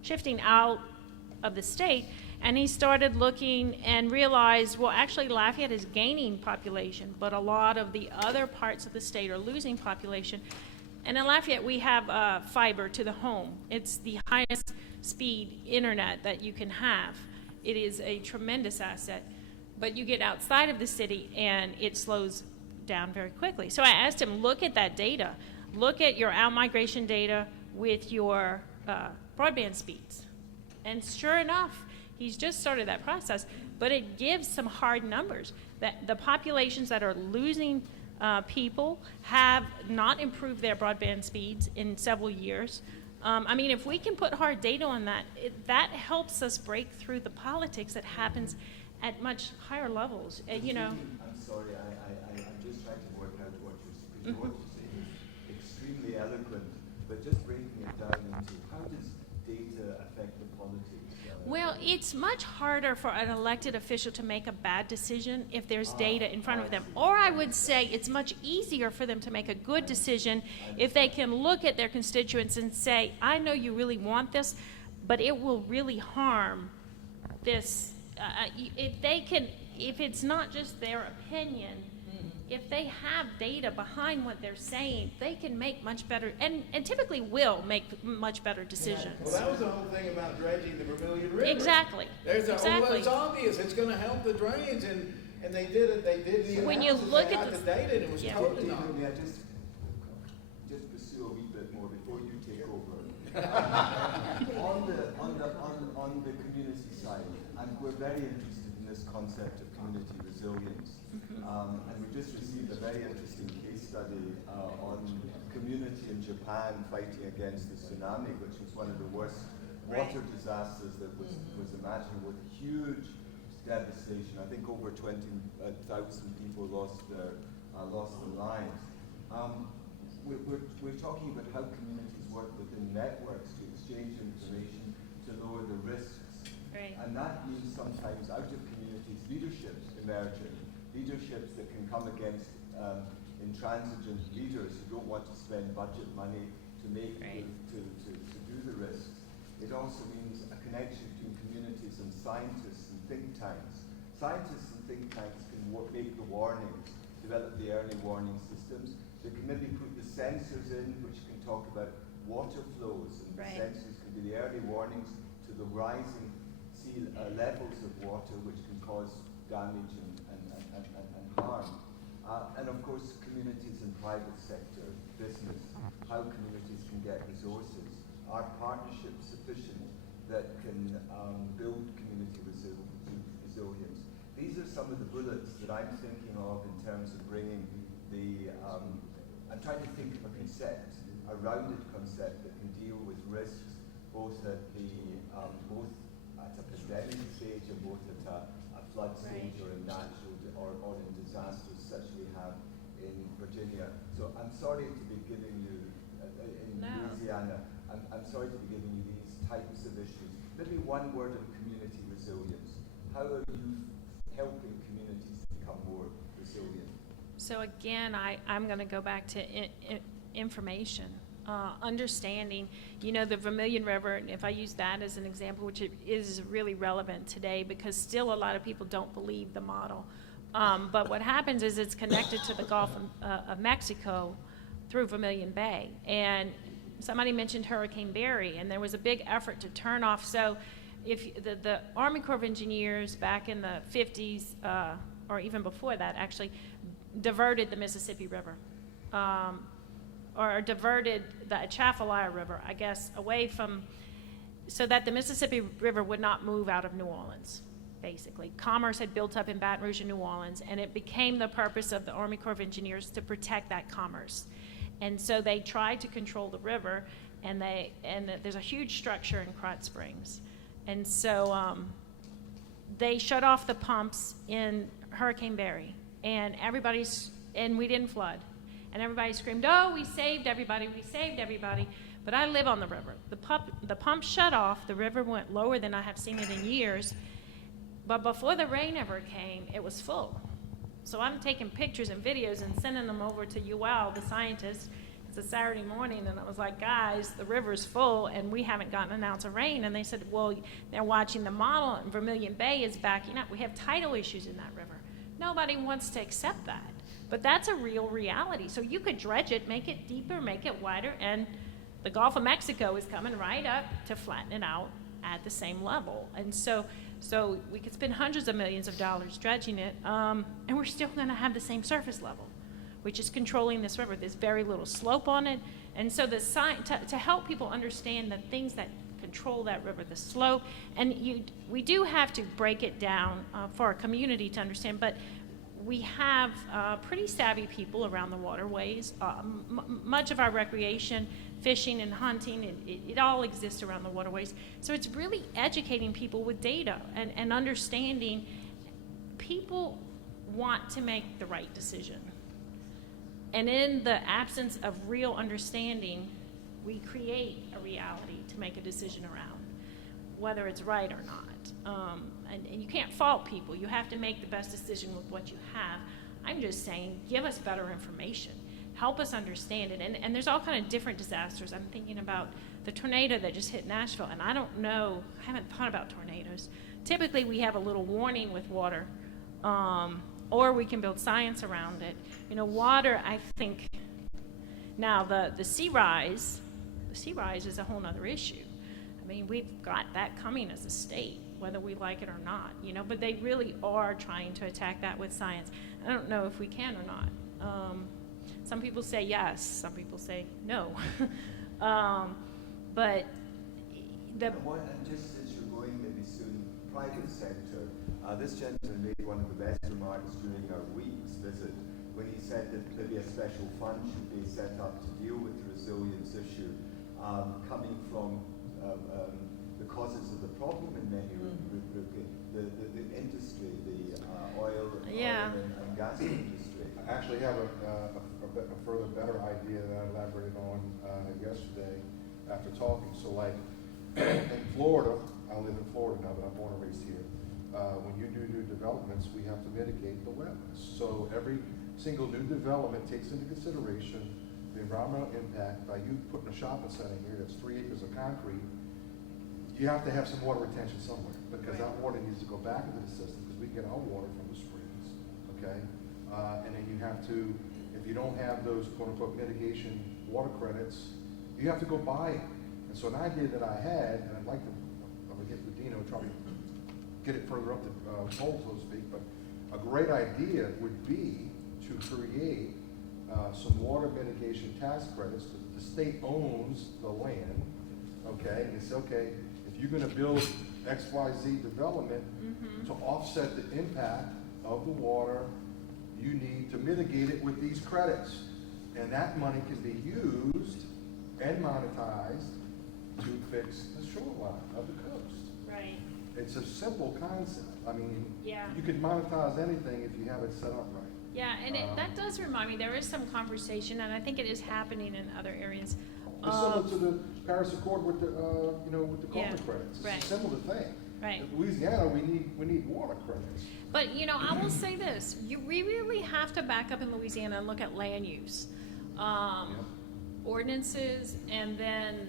shifting out of the state, and he started looking and realized, well, actually Lafayette is gaining population, but a lot of the other parts of the state are losing population. And in Lafayette, we have fiber to the home. It's the highest speed internet that you can have. It is a tremendous asset, but you get outside of the city and it slows down very quickly. So I asked him, look at that data. Look at your out-migration data with your broadband speeds. And sure enough, he's just started that process, but it gives some hard numbers that the populations that are losing people have not improved their broadband speeds in several years. I mean, if we can put hard data on that, that helps us break through the politics that happens at much higher levels. You know. I'm sorry, I'm just trying to work out what you're saying. What you're saying is extremely eloquent, but just breaking it down into how does data affect the politics? Well, it's much harder for an elected official to make a bad decision if there's data in front of them. Or I would say it's much easier for them to make a good decision if they can look at their constituents and say, I know you really want this, but it will really harm this. If it's not just their opinion, if they have data behind what they're saying, they can make much better, and typically will make much better decisions. Well, that was the whole thing about dredging the Vermilion River. Exactly. There's exactly. Well, it's obvious. It's going to help the drains, and they did it. They did the when you analysis. look They at got the data, and it was totally not. May I just pursue a wee bit more before you take over? on the community side, and we're very interested in this concept of community resilience. And we just received a very interesting case study on community in Japan fighting against the tsunami, which was one of the worst water disasters that was imaginable, with huge devastation. I think over 20,000 people lost their lives. We're talking about how communities work within networks to exchange information to lower the risks. Right. And that means sometimes out of communities, leaderships emerging. Leaderships that can come against intransigent leaders who don't want to spend budget money to make to do the risks. It also means a connection between communities and scientists and think tanks. Scientists and think tanks can make the warnings, develop the early warning systems. They can maybe put the sensors in, which can talk about water flows, and the sensors can be the early warnings to the rising sea levels of water, which can cause damage and harm. And of course, communities and private sector business, how communities can get resources. Are partnerships sufficient? that can build community resilience. These are some of the bullets that I'm thinking of in terms of bringing the, I'm trying to think of a concept, a rounded concept that can deal with risks both at the, both at a pandemic stage and both at a flood stage or a natural or in disasters such as we have in Virginia. So I'm sorry to be giving you, in Louisiana, I'm sorry to be giving you these types of issues. Maybe one word on community resilience. How are you helping communities become more resilient? So again, I'm going to go back to information, understanding, you know, the Vermilion River, and if I use that as an example, which it is really relevant today because still a lot of people don't believe the model. But what happens is it's connected to the Gulf of Mexico through Vermilion Bay. And somebody mentioned Hurricane Barry, and there was a big effort to turn off. So if the Army Corps of Engineers back in the 50s, or even before that actually, diverted the Mississippi River, or diverted the Atchafalaya River, I guess, away from, so that the Mississippi River would not move out of New Orleans, basically. Commerce had built up in Baton Rouge and New Orleans, and it became the purpose of the Army Corps of Engineers to protect that commerce. And so they tried to control the river, and there's a huge structure in Krotz Springs. And so they shut off the pumps in Hurricane Barry, and we didn't flood. And everybody screamed, oh, we saved everybody, we saved everybody. But I live on the river. The pump shut off, the river went lower than I have seen it in years, but before the rain ever came, it was full. So I'm taking pictures and videos and sending them over to UL, the scientists. It's a Saturday morning, and I was like, guys, the river's full, and we haven't gotten an ounce of rain. And they said, well, they're watching the model, and Vermilion Bay is backing up. We have tidal issues in that river. Nobody wants to accept that. But that's a real reality. So you could dredge it, make it deeper, make it wider, and the Gulf of Mexico is coming right up to flatten it out at the same level. And so we could spend hundreds of millions of dollars dredging it, and we're still going to have the same surface level, which is controlling this river. There's very little slope on it. And so to help people understand the things that control that river, the slope, and we do have to break it down for our community to understand, but we have pretty savvy people around the waterways. Much of our recreation, fishing and hunting, it all exists around the waterways. So it's really educating people with data and understanding people want to make the right decision. And in the absence of real understanding, we create a reality to make a decision around, whether it's right or not. And you can't fault people. You have to make the best decision with what you have. I'm just saying, give us better information. Help us understand it. And there's all kind of different disasters. I'm thinking about the tornado that just hit Nashville, and I don't know, I haven't thought about tornadoes. Typically, we have a little warning with water, or we can build science around it. You know, water, I think, now the sea rise is a whole other issue. I mean, we've got that coming as a state, whether we like it or not, you know, but they really are trying to attack that with science. I don't know if we can or not. Some people say yes, some people say no. But just since you're going maybe soon, private sector, this gentleman made one of the best remarks during our week's visit when he said that maybe a special fund should be set up to deal with the resilience issue coming from the causes of the problem in many the industry, the oil and gas industry. I actually have a further better idea that I elaborated on yesterday after talking. So like in Florida, I live in Florida now, but I'm born and raised here. When you do new developments, we have to mitigate the wetlands. So every single new development takes into consideration the environmental impact. By you putting a shopping center here that's 3 acres of concrete, you have to have some water retention somewhere because that water needs to go back into the system because we get our water from the springs, okay? And then you have to, if you don't have those quote-unquote mitigation water credits, you have to go buy it. And so an idea that I had, and I'd like to, I'm gonna get with Dino, try to get it further up the pole, so to speak, but a great idea would be to create some water mitigation tax credits. The state owns the land, okay? And it's okay, if if you're gonna build XYZ development to offset the impact of the water, you need to mitigate it with these credits. And that money can be used and monetized to fix the shoreline of the coast. Right. It's a simple concept. I mean, Yeah. you can monetize anything if you have it set up right. Yeah, and that does remind me, there is some conversation, and I think it is happening in other areas. It's similar to the Paris Accord with the, with the Yeah, carbon credits. It's right. a similar thing. Right. In Louisiana, we need water credits. But, you know, I will say this, we really have to back up in Louisiana and look at land use. Ordinances, and then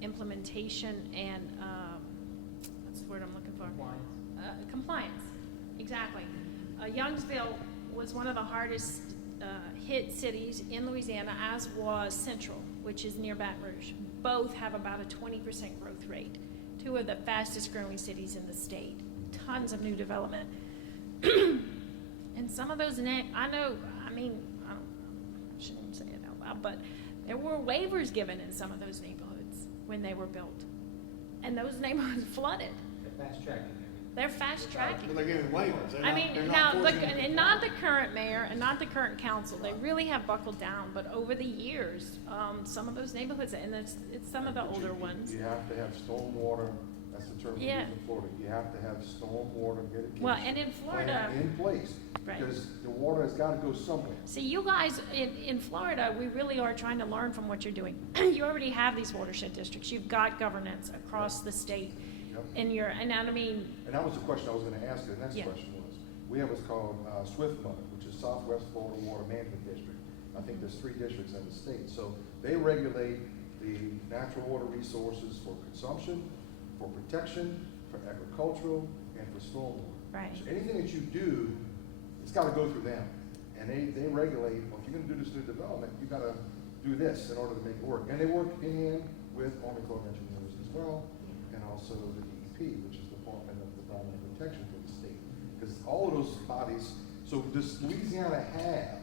implementation and, what's the word I'm looking for? Compliance, exactly. Youngsville was one of the hardest hit cities in Louisiana, as was Central, which is near Baton Rouge. Both have about a 20% growth rate. Two of the fastest growing cities in the state. Tons of new development. And some of those, I shouldn't even say it out loud, but there were waivers given in some of those neighborhoods when they were built. And those neighborhoods flooded. Fast tracking. They're fast tracking. But they're giving waivers. They're I not- mean, they're now, not forcing and not the current mayor and not the current council, they really have buckled down, but over the years, some of those neighborhoods, and it's some of the But older ones. You have to have stormwater, that's the term we use Yeah. in Florida. You have to have stormwater mitigation. Well, and in Florida- plan in place. Right. Because the water has gotta go somewhere. See, you guys, in Florida, we really are trying to learn from what you're doing. You already have these watershed districts, you've got governance across the state. Yep. And I mean, And that was the question I was gonna ask you. The next Yeah. question was, we have what's called SWIFMUD, which is Southwest Florida Water Management District. I think there's 3 districts in the state. So they regulate the natural water resources for consumption, for protection, for agricultural, and for stormwater. Right. So anything that you do, it's gotta go through them. And they regulate, well, if you're gonna do this new development, you gotta do this in order to make it work. And they work in hand with Army Corps of Engineers as well, and also the DEP, which is the Department of Environmental Protection for the state. Because all of those bodies, so does Louisiana have,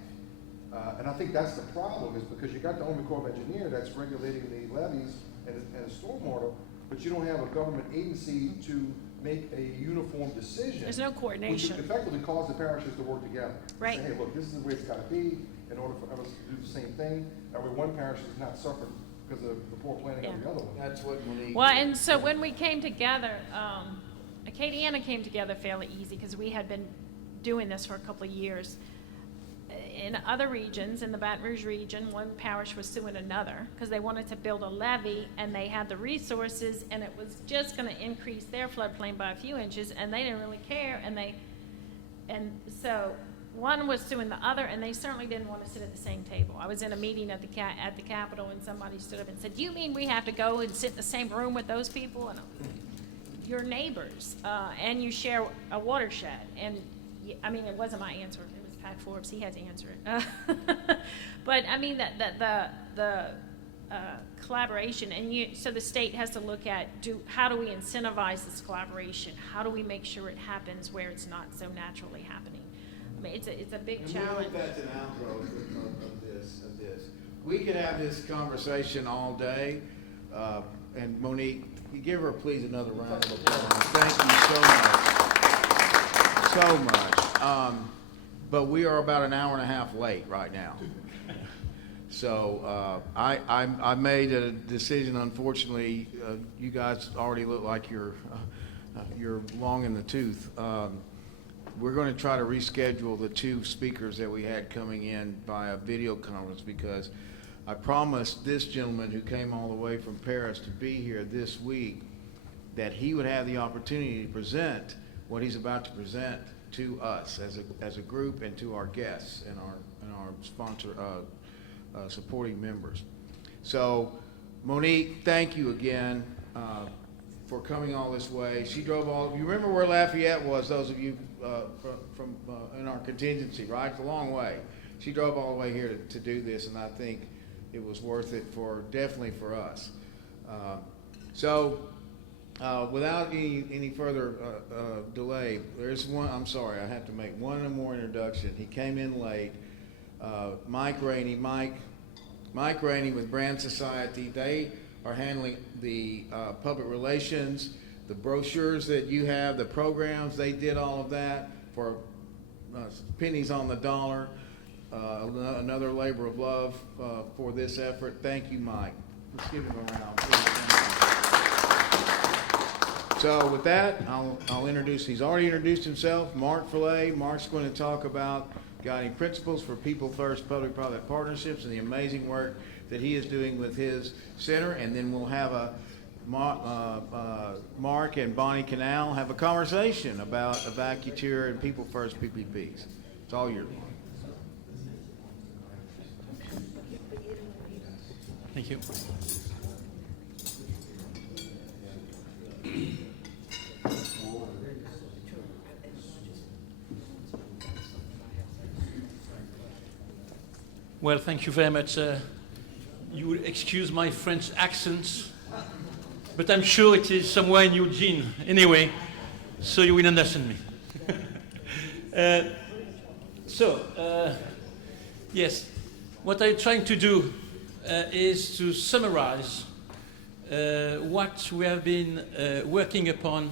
and I think that's the problem, is because you got the Army Corps of Engineer that's regulating the levees and the stormwater, but you don't have a government agency to make a uniform decision. There's no coordination. Which would effectively cause the parishes to work together. Right. Say, hey, look, this is the way it's gotta be in order for us to do the same thing. That way one parish is not suffering because of the poor planning of the other one. That's what Monique. well, and so when we came together, Acadiana came together fairly easy because we had been doing this for a couple of years. In other regions, in the Baton Rouge region, one parish was suing another because they wanted to build a levee and they had the resources and it was just going to increase their floodplain by a few inches and they didn't really care and so one was suing the other and they certainly didn't want to sit at the same table. I was in a meeting at the Capitol and somebody stood up and said, "Do you mean we have to go and sit in the same room with those people?" And you're neighbors and you share a watershed. And I mean, it wasn't my answer. Pat Forbes, he had to answer it. But I mean the collaboration, and so the state has to look at how do we incentivize this collaboration? How do we make sure it happens where it's not so naturally happening? I mean, it's a big challenge. And that's an outgrowth of this. We could have this conversation all day, and Monique, you give her please another round of applause. Thank you so much. But we are about an hour and a half late right now. So I made a decision, unfortunately, you guys already look like you're long in the tooth. We're going to try to reschedule the 2 speakers that we had coming in via video conference because I promised this gentleman who came all the way from Paris to be here this week that he would have the opportunity to present what he's about to present to us as a group and to our guests and our sponsor supporting members. So Monique, thank you again for coming all this way. She drove all. You remember where Lafayette was? Those of you from in our contingency, right? It's a long way. She drove all the way here to do this, and I think it was worth it definitely for us. Without any further delay, there's one. I'm sorry, I have to make one more introduction. He came in late. Mike Rainey. Mike Rainey with Brand Society. They are handling the public relations, the brochures that you have, the programs. They did all of that for pennies on the dollar. Another labor of love for this effort. Thank you, Mike. Let's give him a round, please. So with that, I'll introduce, he's already introduced himself, Mark Fillet. Mark's going to talk about guiding principles for People First Public-Private Partnerships and the amazing work that he is doing with his center. And then we'll have a Mark and Bonnie Canal have a conversation about Evacueteer and People First PPPs. It's all yours. Thank you. Well, thank you very much. You will excuse my French accent, but I'm sure it is somewhere in your gene anyway, so you will understand me. Yes, what I'm trying to do is to summarize what we have been working upon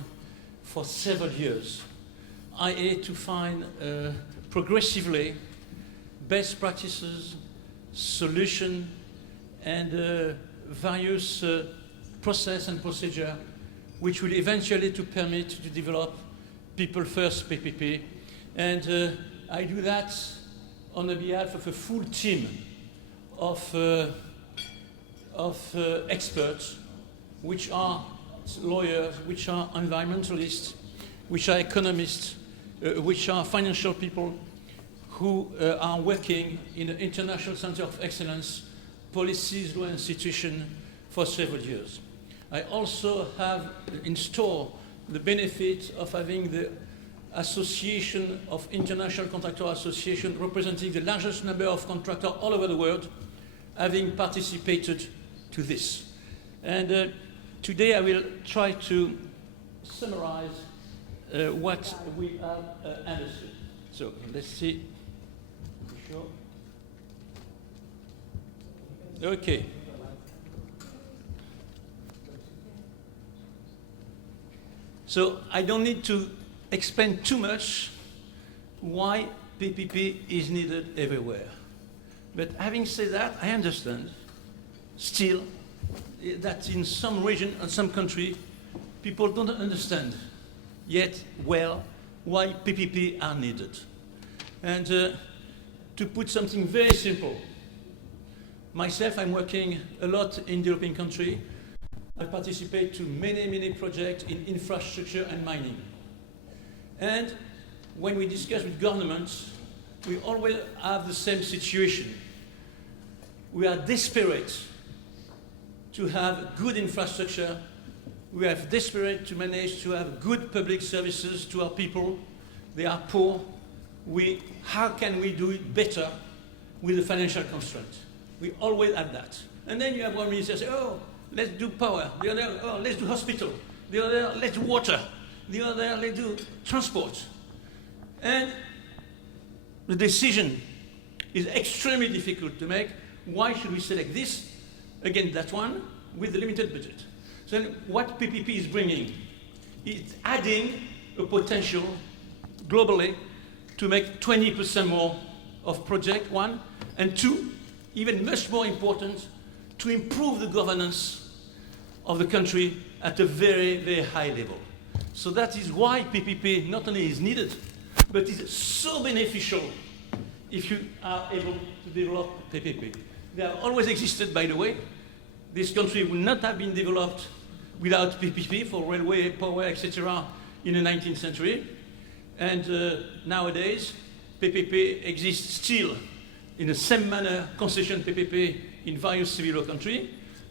for several years, i.e. to find progressively best practices, solution, and various process and procedure which will eventually to permit to develop People First PPP. And I do that on the behalf of a full team of experts, which are lawyers, which are environmentalists, which are economists, which are financial people who are working in the International Center of Excellence, policies, law institution for several years. I also have in store the benefit of having the Association of International Contractor Association representing the largest number of contractors all over the world, having participated to this. And today I will try to summarize what we have understood. So let's see. Sure. Okay. So I don't need to explain too much why PPP is needed everywhere. But having said that, I understand still that in some region and some country, people don't understand yet well why PPP are needed. And to put something very simple, myself, I'm working a lot in the European country. I participate to many projects in infrastructure and mining. And when we discuss with governments, we always have the same situation. We are desperate to have good infrastructure. We are desperate to manage to have good public services to our people. They are poor. How can we do it better with the financial constraint? We always have that. And then you have one minister say, oh, let's do power. The other, oh, let's do hospital. The other, let's do water. The other, let's do transport. And the decision is extremely difficult to make. Why should we select this against that one with a limited budget? So then what PPP is bringing, it's adding a potential globally to make 20% more of project one, and two, even much more important, to improve the governance of the country at a very high level. So that is why PPP not only is needed, but is so beneficial if you are able to develop PPP. They have always existed, by the way. This country would not have been developed without PPP for railway, power, etc. in the 19th century. And nowadays, PPP exists still in the same manner, concession PPP in various civil law countries.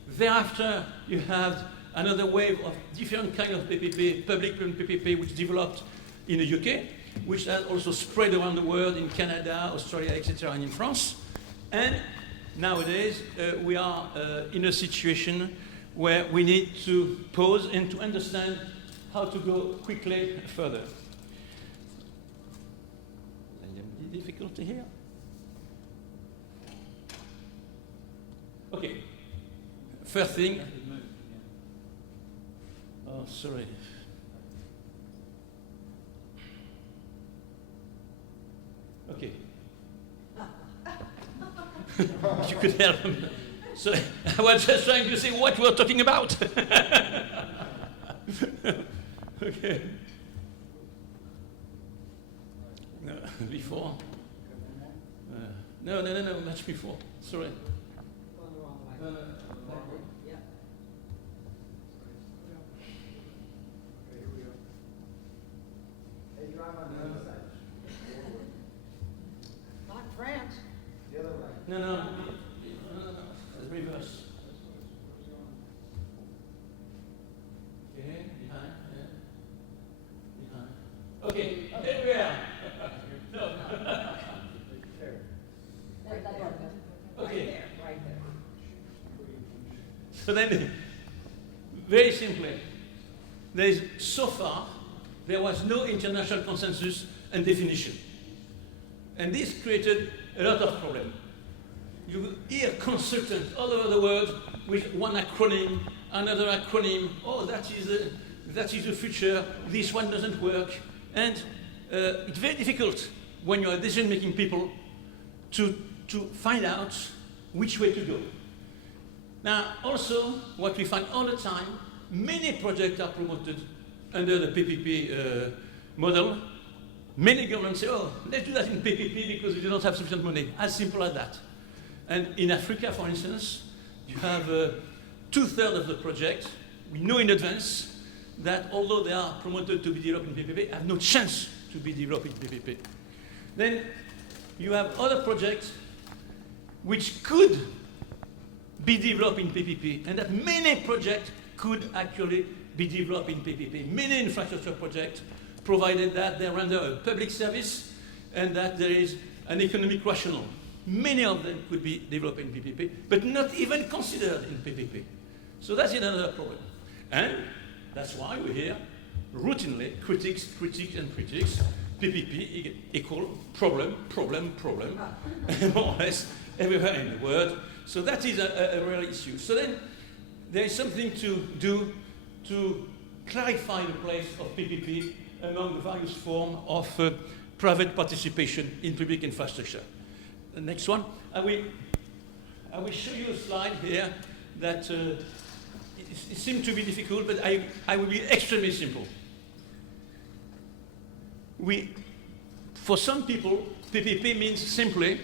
Thereafter, you have another wave of different kind of PPP, public PPP, which developed in the UK, which has also spread around the world in Canada, Australia, etc., and in France. And nowadays, we are in a situation where we need to pause and to understand how to go quickly further. Any difficulty here? Okay. First thing, sorry. Okay. You could help him. So I was just trying to see what we're talking about. Okay. No, before. No, much before. Sorry. Not France. No. Reverse. Okay, behind, yeah. Behind. Okay, there we are. No. Okay. Right there. So then, very simply, so far, there was no international consensus and definition. And this created a lot of problems. You hear consultants all over the world with one acronym, another acronym. Oh, that is the future. This one doesn't work. And it's very difficult when you are decision-making people to find out which way to go. Now, also, what we find all the time, many projects are promoted under the PPP model. Many governments say, oh, let's do that in PPP because we do not have sufficient money. As simple as that. And in Africa, for instance, you have 2/3 of the project. We know in advance that although they are promoted to be developed in PPP, have no chance to be developed in PPP. Then you have other projects which could be developed in PPP, and that many projects could actually be developed in PPP. Many infrastructure projects, provided that they render a public service and that there is an economic rationale. Many of them could be developed in PPP, but not even considered in PPP. So that's another problem. And that's why we hear routinely critics. PPP equal problem, more or less everywhere in the world. So that is a real issue. So then there is something to do to clarify the place of PPP among the various forms of private participation in public infrastructure. The next one, I will show you a slide here that it seems to be difficult, but I will be extremely simple. For some people, PPP means simply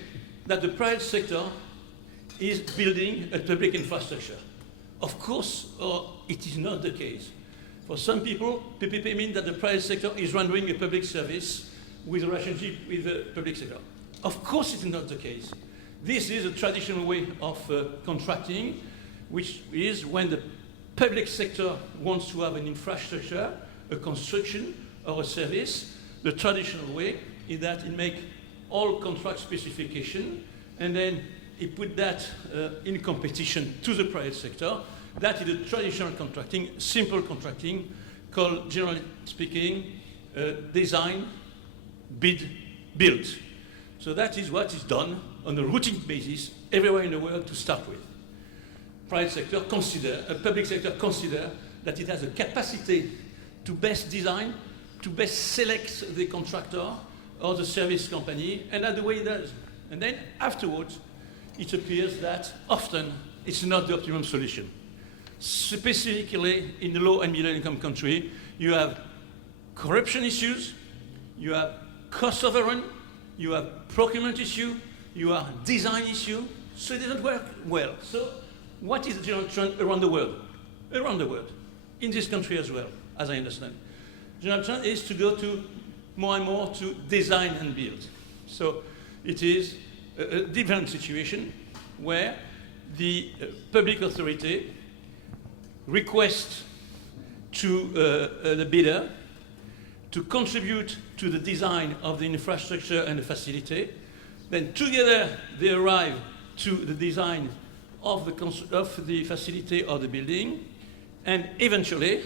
that the private sector is building a public infrastructure. Of course, it is not the case. For some people, PPP means that the private sector is rendering a public service with a relationship with the public sector. Of course, it's not the case. This is a traditional way of contracting, which is when the public sector wants to have an infrastructure, a construction, or a service. The traditional way is that it makes all contract specification, and then it put that in competition to the private sector. That is the traditional contracting, simple contracting, called, generally speaking, design, bid, build. So that is what is done on a routine basis everywhere in the world to start with. Private sector public sector consider that it has a capacity to best design, to best select the contractor or the service company, and that's the way it does. And then afterwards, it appears that often it's not the optimum solution. Specifically in the low and middle income country, you have corruption issues, you have cost overrun, you have procurement issue, you have design issue, so it doesn't work well. So what is the general trend around the world? Around the world, in this country as well, as I understand. The general trend is to go to more and more to design and build. So it is a different situation where the public authority requests to the bidder to contribute to the design of the infrastructure and the facility. Then together they arrive to the design of the facility or the building, and eventually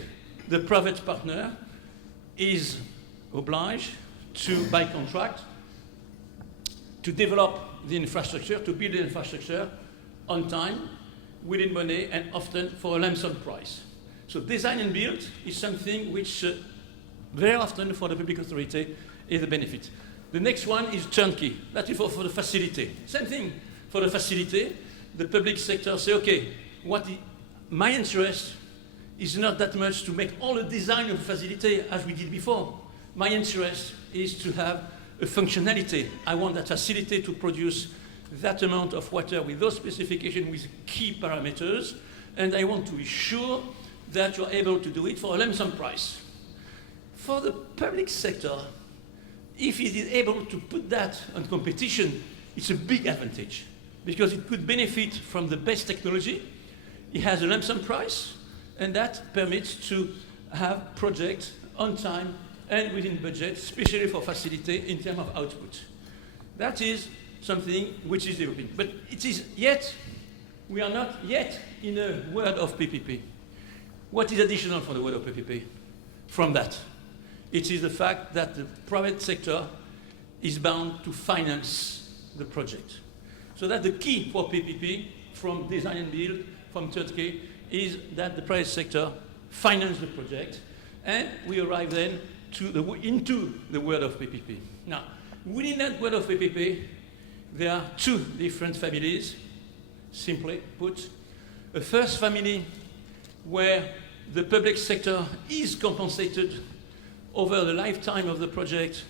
the private partner is obliged to, by contract, to develop the infrastructure, to build the infrastructure on time, within money, and often for a lump sum price. So design and build is something which very often for the public authority is a benefit. The next one is turnkey. That is for the facility. Same thing for the facility. The public sector say, okay, my interest is not that much to make all the design of facility as we did before. My interest is to have a functionality. I want that facility to produce that amount of water with those specifications with key parameters, and I want to be sure that you're able to do it for a lump sum price. For the public sector, if it is able to put that on competition, it's a big advantage because it could benefit from the best technology. It has a lump sum price, and that permits to have projects on time and within budget, especially for facility in terms of output. That is something which is developing. But we are not yet in a world of PPP. What is additional for the world of PPP from that? It is the fact that the private sector is bound to finance the project. So that the key for PPP, from design and build, from turnkey, is that the private sector finance the project, and we arrive then into the world of PPP. Now, within that world of PPP, there are two different families, simply put. A first family where the public sector is compensated over the lifetime of the project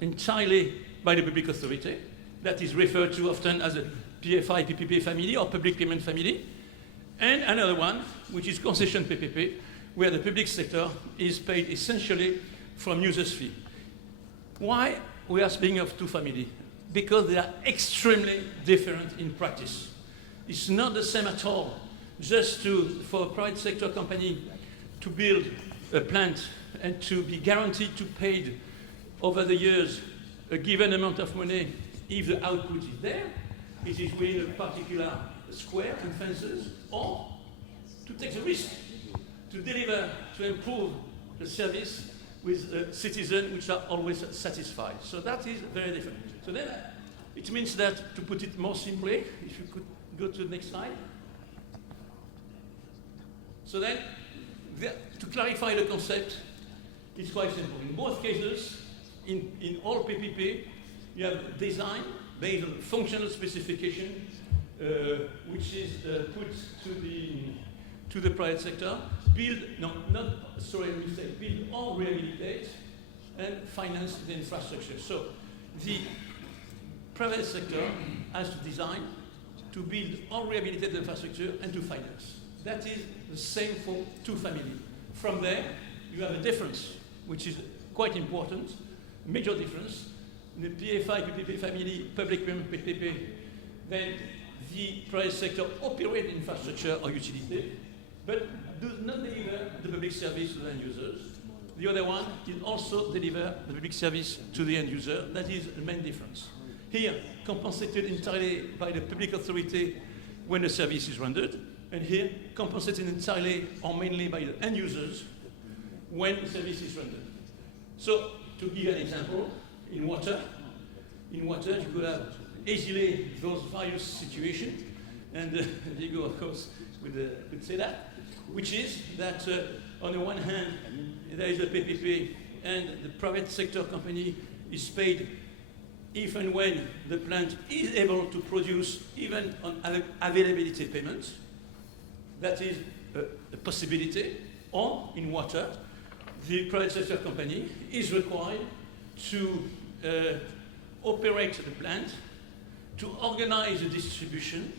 entirely by the public authority. That is referred to often as a PFI PPP family or public payment family. And another one, which is concession PPP, where the public sector is paid essentially from users' fee. Why we are speaking of two families? Because they are extremely different in practice. It's not the same at all just for a private sector company to build a plant and to be guaranteed to pay over the years a given amount of money if the output is there, it is within a particular square and fences, or to take the risk to deliver, to improve the service with citizens which are always satisfied. So that is very different. So then it means that, to put it more simply, if you could go to the next slide. So then, to clarify the concept, it's quite simple. In both cases, in all PPP, you have design based on functional specification, which is put to the private sector. Build or rehabilitate, and finance the infrastructure. So the private sector has to design, to build or rehabilitate the infrastructure, and to finance. That is the same for two families. From there, you have a difference, which is quite important, major difference. In the PFI PPP family, public payment PPP, then the private sector operates infrastructure or utility, but does not deliver the public service to the end users. The other one is also deliver the public service to the end user. That is the main difference. Here, compensated entirely by the public authority when the service is rendered, and here, compensated entirely or mainly by the end users when the service is rendered. So, to give an example, in water you could have easily those various situations, and Diego, of course, would say that, which is that on the one hand, there is a PPP, and the private sector company is paid if and when the plant is able to produce, even on availability payments. That is a possibility. Or in water, the private sector company is required to operate the plant, to organize the distribution,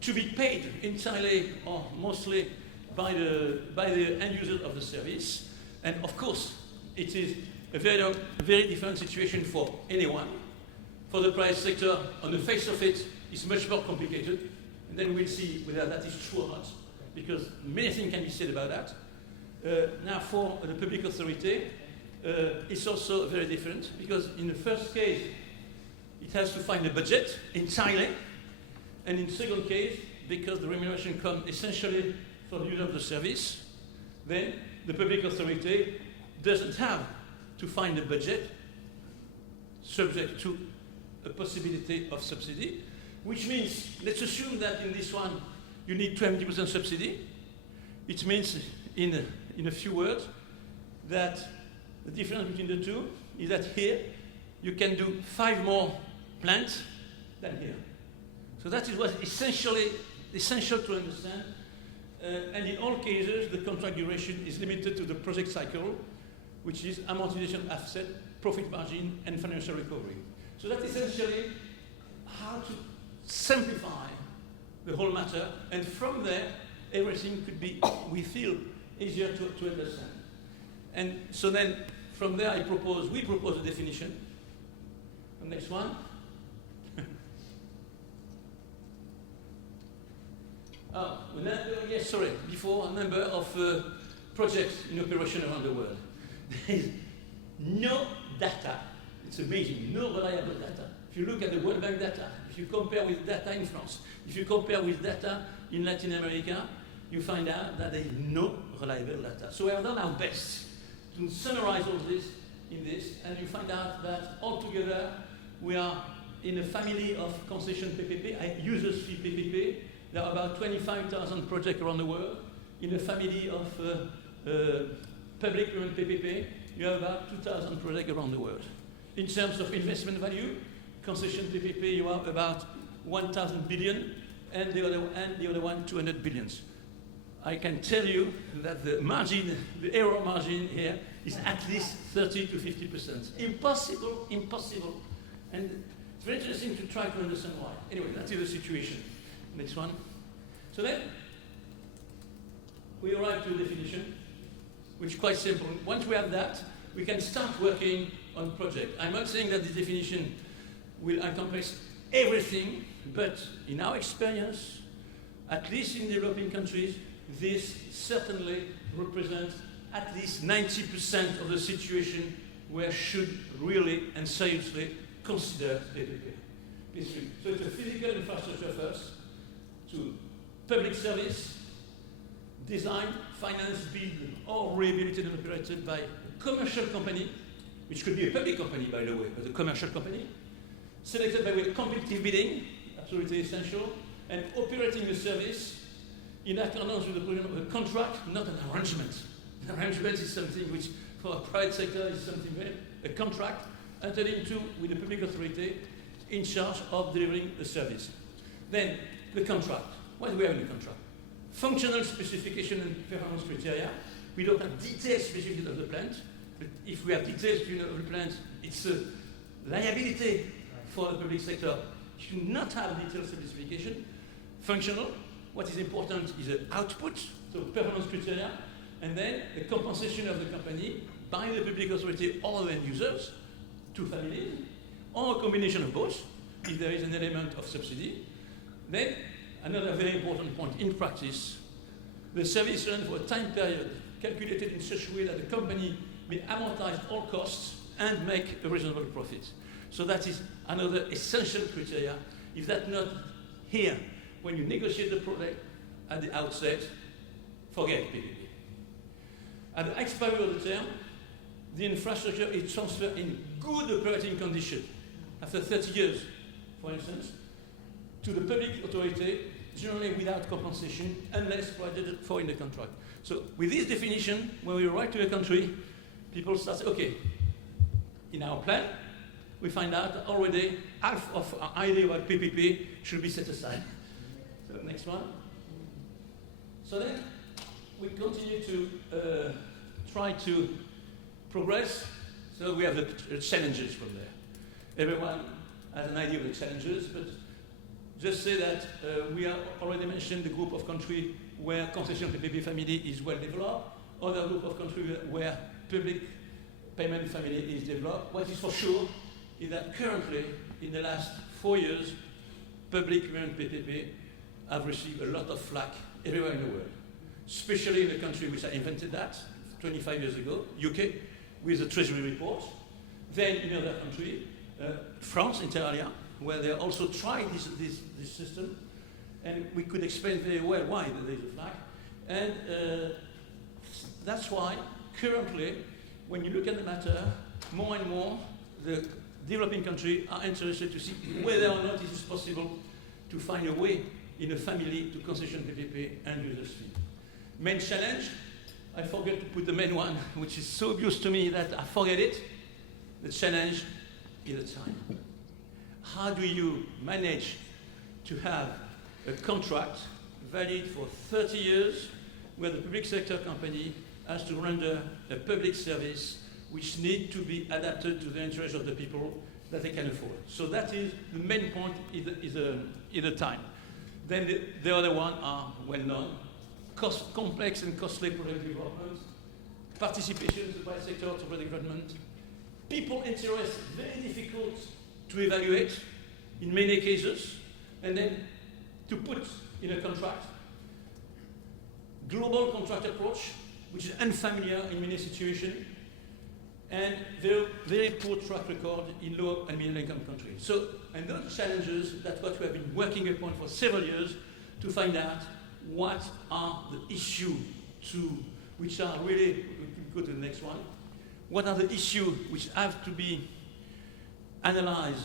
to be paid entirely or mostly by the end user of the service. And of course, it is a very different situation for anyone. For the private sector, on the face of it, it's much more complicated. And then we'll see whether that is true or not, because many things can be said about that. Now, for the public authority, it's also very different, because in the first case, it has to find a budget entirely, and in the second case, because the remuneration comes essentially from the use of the service, then the public authority doesn't have to find a budget subject to a possibility of subsidy, which means, let's assume that in this one you need 20% subsidy. It means in a few words that the difference between the two is that here you can do 5 more plants than here. So that is what essential to understand. And in all cases, the contract duration is limited to the project cycle, which is amortization of asset, profit margin, and financial recovery. So that's essentially how to simplify the whole matter, and from there, everything could be, we feel, easier to understand. And so then, from there, we propose a definition. The next one. Yes, sorry, before a number of projects in operation around the world. There is no data. It's amazing, no reliable data. If you look at the World Bank data, if you compare with data in France, if you compare with data in Latin America, you find out that there is no reliable data. So we have done our best to summarize all this in this, and you find out that altogether we are in a family of concession PPP, users fee PPP. There are about 25,000 projects around the world. In a family of public-run PPP, you have about 2,000 projects around the world. In terms of investment value, concession PPP, you have about 1,000 billion, and the other one, 200 billions. I can tell you that the margin, the error margin here is at least 30 to 50%. Impossible. And it's very interesting to try to understand why. Anyway, that is the situation. Next one. So then, we arrive to a definition, which is quite simple. Once we have that, we can start working on project. I'm not saying that this definition will encompass everything, but in our experience, at least in developing countries, this certainly represents at least 90% of the situation where should really and seriously consider PPP. So it's a physical infrastructure first, to public service, designed, financed, built, or rehabilitated and operated by a commercial company, which could be a public company, by the way, but a commercial company, selected by way of competitive bidding, absolutely essential, and operating the service in accordance with the provision of a contract, not an arrangement. An arrangement is something which, for a private sector, is something very, a contract entered into with the public authority in charge of delivering the service. Then, the contract. What do we have in the contract? Functional specification and performance criteria. We don't have detailed specification of the plant, but if we have details of the plant, it's a liability for the public sector. You should not have detailed specification. Functional. What is important is the output, so performance criteria, and then the compensation of the company by the public authority or the end users, to families, or a combination of both, if there is an element of subsidy. Then, another very important point in practice, the service runs for a time period calculated in such a way that the company may amortize all costs and make a reasonable profit. So that is another essential criteria. If that's not here, when you negotiate the project at the outset, forget PPP. At the expiry of the term, the infrastructure is transferred in good operating condition, after 30 years, for instance, to the public authority, generally without compensation, unless provided for in the contract. So with this definition, when we write to a country, people start saying, okay, in our plan, we find out already half of our idea about PPP should be set aside. So next one. So then, we continue to try to progress. So we have the challenges from there. Everyone has an idea of the challenges, but just say that we have already mentioned the group of countries where concession PPP family is well developed, other group of countries where public payment family is developed. What is for sure is that currently, in the last 4 years, public payment PPP have received a lot of flack everywhere in the world, especially in the country which I invented that 25 years ago, UK, with the Treasury report. Then in other countries, France, inter alia, where they also tried this system, and we could explain very well why there is a flag. And that's why currently, when you look at the matter, more and more the developing countries are interested to see whether or not it is possible to find a way in a family to concession PPP and users fee. Main challenge I forget to put the main one, which is so obvious to me that I forget it. The challenge is the time. How do you manage to have a contract valid for 30 years where the public sector company has to render a public service which need to be adapted to the interest of the people that they can afford? So that is the main point, is the time. Then the other one are well known. Complex and costly product development, participation in the private sector to product development, people interest very difficult to evaluate in many cases, and then to put in a contract. Global contract approach, which is unfamiliar in many situations, and very, very poor track record in low and middle income countries. So, and those challenges, that's what we have been working upon for several years to find out what are the issues which are really, we can go to the next one, what are the issues which have to be analyzed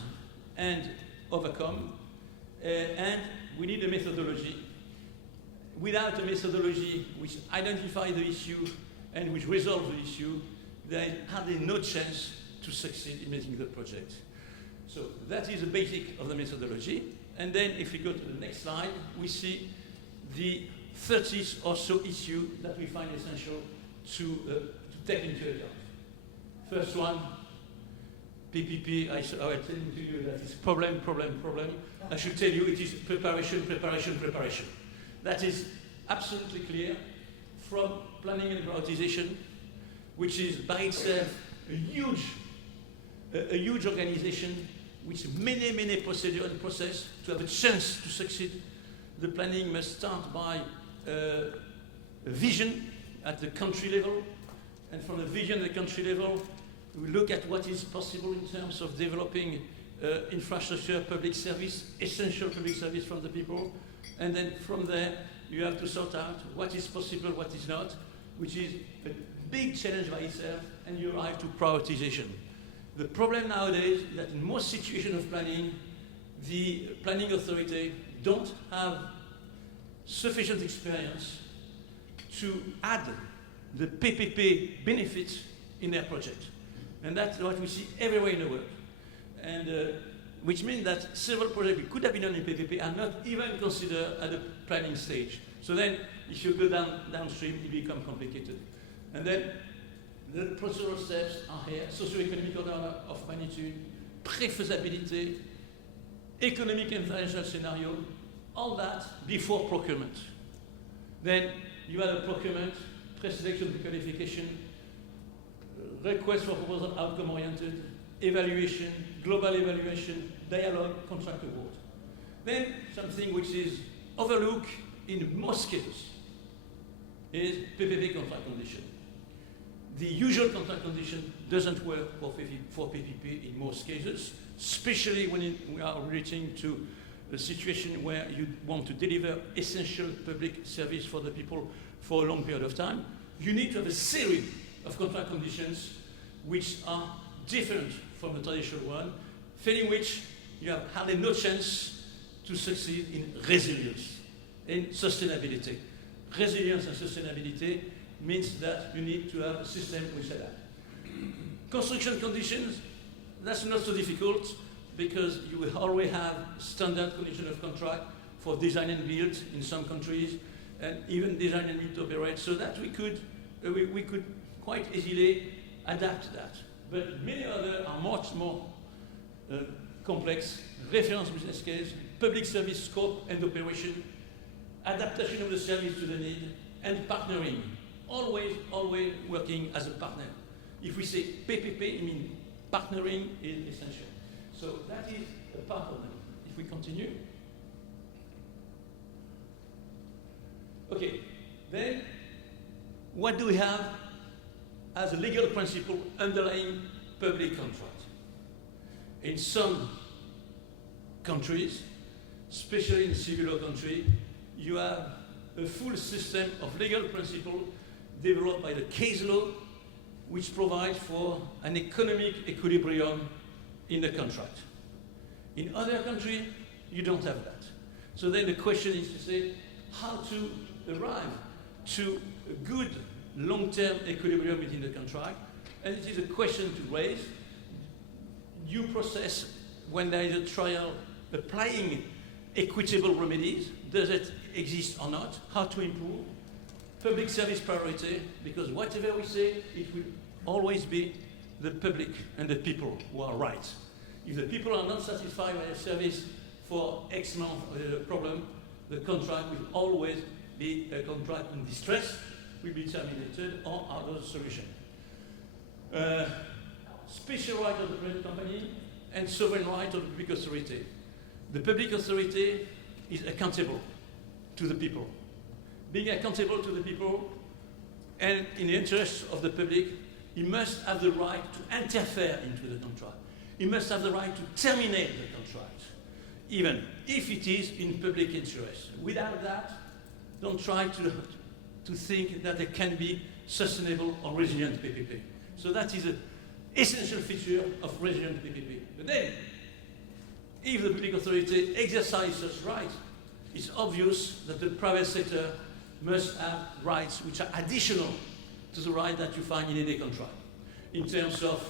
and overcome, and we need a methodology. Without a methodology which identifies the issue and which resolves the issue, there is hardly no chance to succeed in making the project. So that is the basic of the methodology. And then if we go to the next slide, we see the 30 or so issues that we find essential to take into account. First one, PPP, I was telling to you that it's problem. I should tell you it is preparation. That is absolutely clear from planning and prioritization, which is by itself a huge organization with many procedures and process. To have a chance to succeed, the planning must start by a vision at the country level, and from the vision at the country level, we look at what is possible in terms of developing infrastructure, public service, essential public service from the people, and then from there you have to sort out what is possible, what is not, which is a big challenge by itself, and you arrive to prioritization. The problem nowadays is that in most situations of planning, the planning authority don't have sufficient experience to add the PPP benefits in their project. And that's what we see everywhere in the world. And which means that several projects that could have been done in PPP are not even considered at the planning stage. So then, if you go downstream, it becomes complicated. And then, the procedural steps are here: socioeconomic order of magnitude, pre-feasibility, economic and financial scenario, all that before procurement. Then you have a procurement, pre-selection, pre-qualification, request for proposal outcome-oriented, evaluation, global evaluation, dialogue, contract award. Then something which is overlooked in most cases is PPP contract condition. The usual contract condition doesn't work for PPP in most cases, especially when we are relating to a situation where you want to deliver essential public service for the people for a long period of time. You need to have a series of contract conditions which are different from the traditional one, failing which you have hardly no chance to succeed in resilience, in sustainability. Resilience and sustainability means that you need to have a system which adapts. Construction conditions, that's not so difficult because you will always have standard condition of contract for design and build in some countries, and even design and build to operate, so that we could quite easily adapt that. But many others are much more complex: reference business case, public service scope and operation, adaptation of the service to the need, and partnering. Always working as a partner. If we say PPP, I mean partnering is essential. So that is a part of them. If we continue. Okay, then what do we have as a legal principle underlying public contract? In some countries, especially in civil law country, you have a full system of legal principle developed by the case law, which provides for an economic equilibrium in the contract. In other countries, you don't have that. So then the question is to say how to arrive to a good long-term equilibrium within the contract, and it is a question to raise. Due process, when there is a trial, applying equitable remedies, does it exist or not? How to improve? Public service priority, because whatever we say, it will always be the public and the people who are right. If the people are not satisfied by a service for X month problem, the contract will always be a contract in distress, will be terminated, or other solution. Special right of the private company and sovereign right of the public authority. The public authority is accountable to the people. Being accountable to the people and in the interest of the public, he must have the right to interfere into the contract. He must have the right to terminate the contract, even if it is in public interest. Without that, don't try to think that there can be sustainable or resilient PPP. So that is an essential feature of resilient PPP. But then, if the public authority exercises such rights, it's obvious that the private sector must have rights which are additional to the right that you find in any contract, in terms of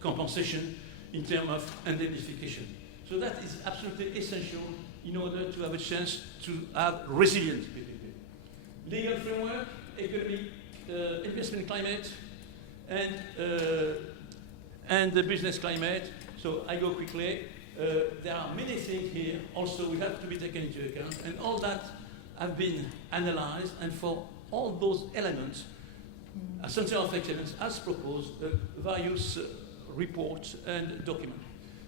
compensation, in terms of indemnification. So that is absolutely essential in order to have a chance to have resilient PPP. Legal framework, economic investment climate, and the business climate. So I go quickly. There are many things here also we have to be taken into account, and all that have been analyzed, and for all those elements, a Center of Excellence has proposed various reports and documents.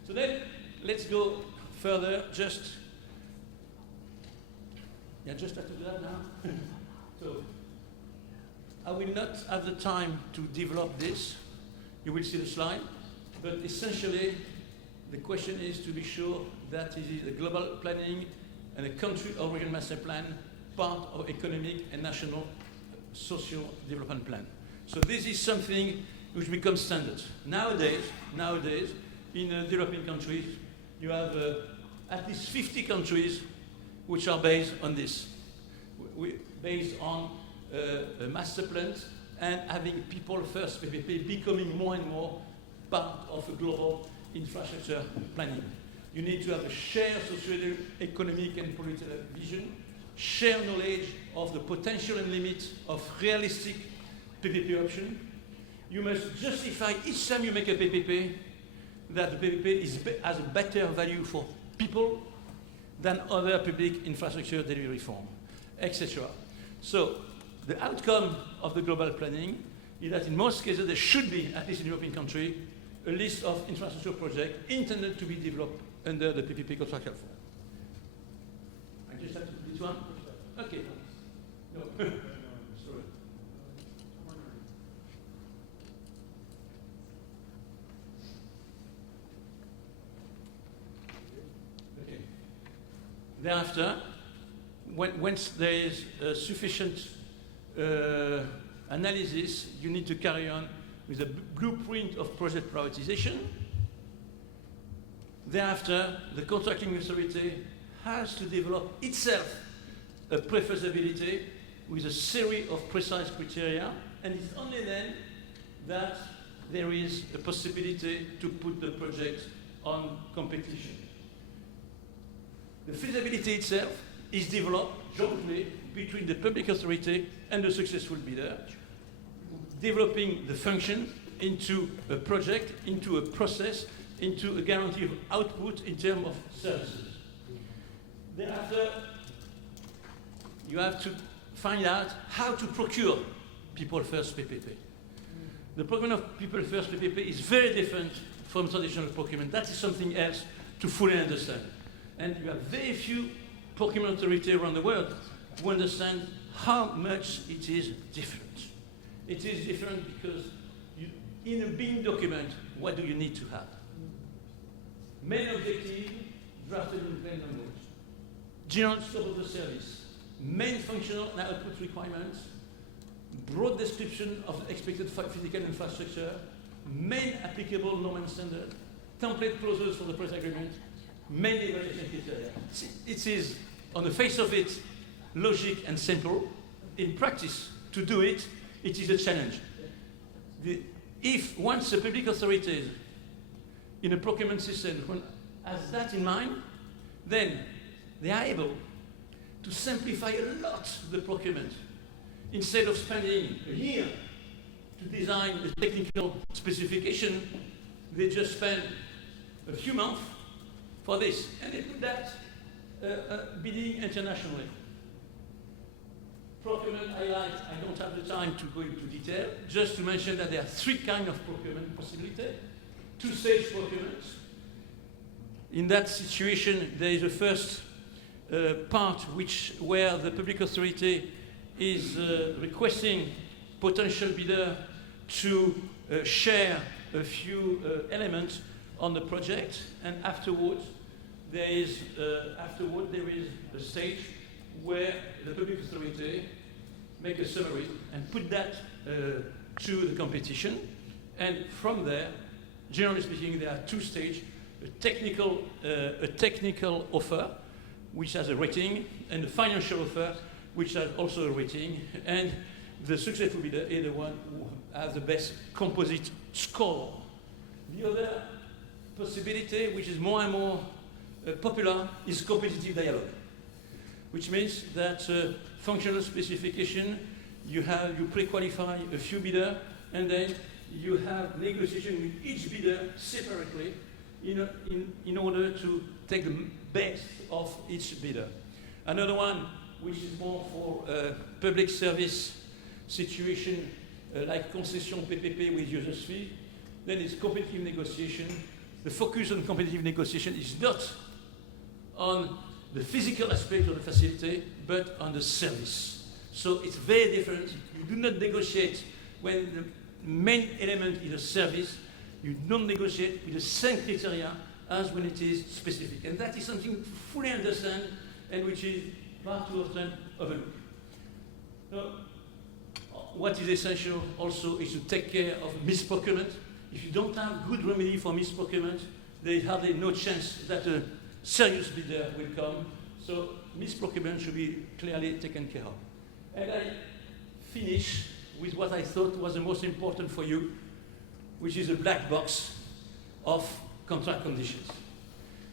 So then, let's go further, just have to do that now. So, I will not have the time to develop this. You will see the slide, but essentially, the question is to be sure that it is a global planning and a country or regional master plan part of economic and national social development plan. So this is something which becomes standard. Nowadays, in developing countries, you have at least 50 countries which are based on this, based on a master plan and having people first PPP becoming more and more part of a global infrastructure planning. You need to have a shared social, economic and political vision, share knowledge of the potential and limits of realistic PPP option. You must justify each time you make a PPP that the PPP has a better value for people than other public infrastructure delivery form, etc. So the outcome of the global planning is that in most cases there should be, at least in European country, a list of infrastructure projects intended to be developed under the PPP contractual form. I just have to do this one? Okay. No. Sorry. Okay. Thereafter, once there is sufficient analysis, you need to carry on with a blueprint of project prioritization. Thereafter, the contracting authority has to develop itself a pre-feasibility with a series of precise criteria, and it's only then that there is a possibility to put the project on competition. The feasibility itself is developed jointly between the public authority and the successful bidder, developing the function into a project, into a process, into a guarantee of output in terms of services. Thereafter, you have to find out how to procure People First PPP. The procurement of People First PPP is very different from traditional procurement. That is something else to fully understand. And you have very few procurement authorities around the world who understand how much it is different. It is different because in a big document, what do you need to have? Main objective, drafted in plain language. General scope of the service. Main functional and output requirements. Broad description of expected physical infrastructure. Main applicable norm and standard. Template clauses for the project agreement. Main evaluation criteria. It is, on the face of it, logic and simple. In practice, to do it, it is a challenge. If once the public authorities in a procurement system has that in mind, then they are able to simplify a lot the procurement. Instead of spending a year to design a technical specification, they just spend a few months for this, and they do that bidding internationally. Procurement highlight, I don't have the time to go into detail, just to mention that there are three kinds of procurement possibilities. Two-stage procurement. In that situation, there is a first part where the public authority is requesting potential bidder to share a few elements on the project, and afterwards there is a stage where the public authority make a summary and put that to the competition, and from there, generally speaking, there are two stages: a technical offer, which has a rating, and a financial offer, which has also a rating, and the successful bidder is the one who has the best composite score. The other possibility, which is more and more popular, is competitive dialogue, which means that functional specification, you pre-qualify a few bidders, and then you have negotiation with each bidder separately in order to take the best of each bidder. Another one, which is more for public service situation, like concession PPP with users fee, then it's competitive negotiation. The focus on competitive negotiation is not on the physical aspect of the facility, but on the service. So it's very different. You do not negotiate when the main element is a service. You don't negotiate with the same criteria as when it is specific. And that is something to fully understand and which is far too often overlooked. Now, what is essential also is to take care of misprocurement. If you don't have good remedy for misprocurement, there is hardly no chance that a serious bidder will come. So misprocurement should be clearly taken care of. And I finish with what I thought was the most important for you, which is a black box of contract conditions.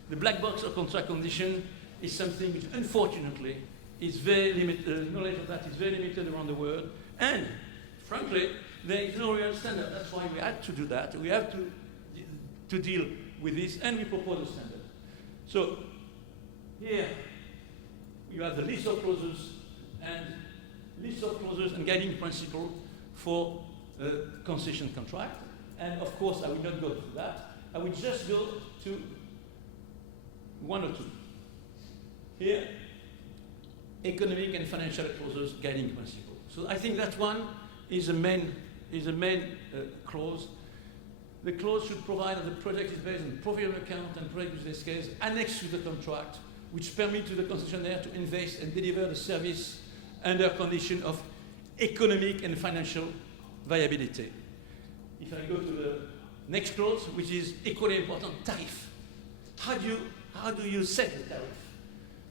The black box of contract condition is something which, unfortunately, is very limited. Knowledge of that is very limited around the world, and frankly, there is no real standard. That's why we had to do that. We have to deal with this, and we propose a standard. So here you have the list of clauses and guiding principle for a concession contract. And of course, I will not go through that. I will just go to one or two. Here, economic and financial clauses guiding principle. So I think that one is a main clause. The clause should provide that the project is based on profit on account and project business case annexed to the contract, which permit to the concessionaire to invest and deliver the service under condition of economic and financial viability. If I go to the next clause, which is equally important, tariff. How do you set the tariff?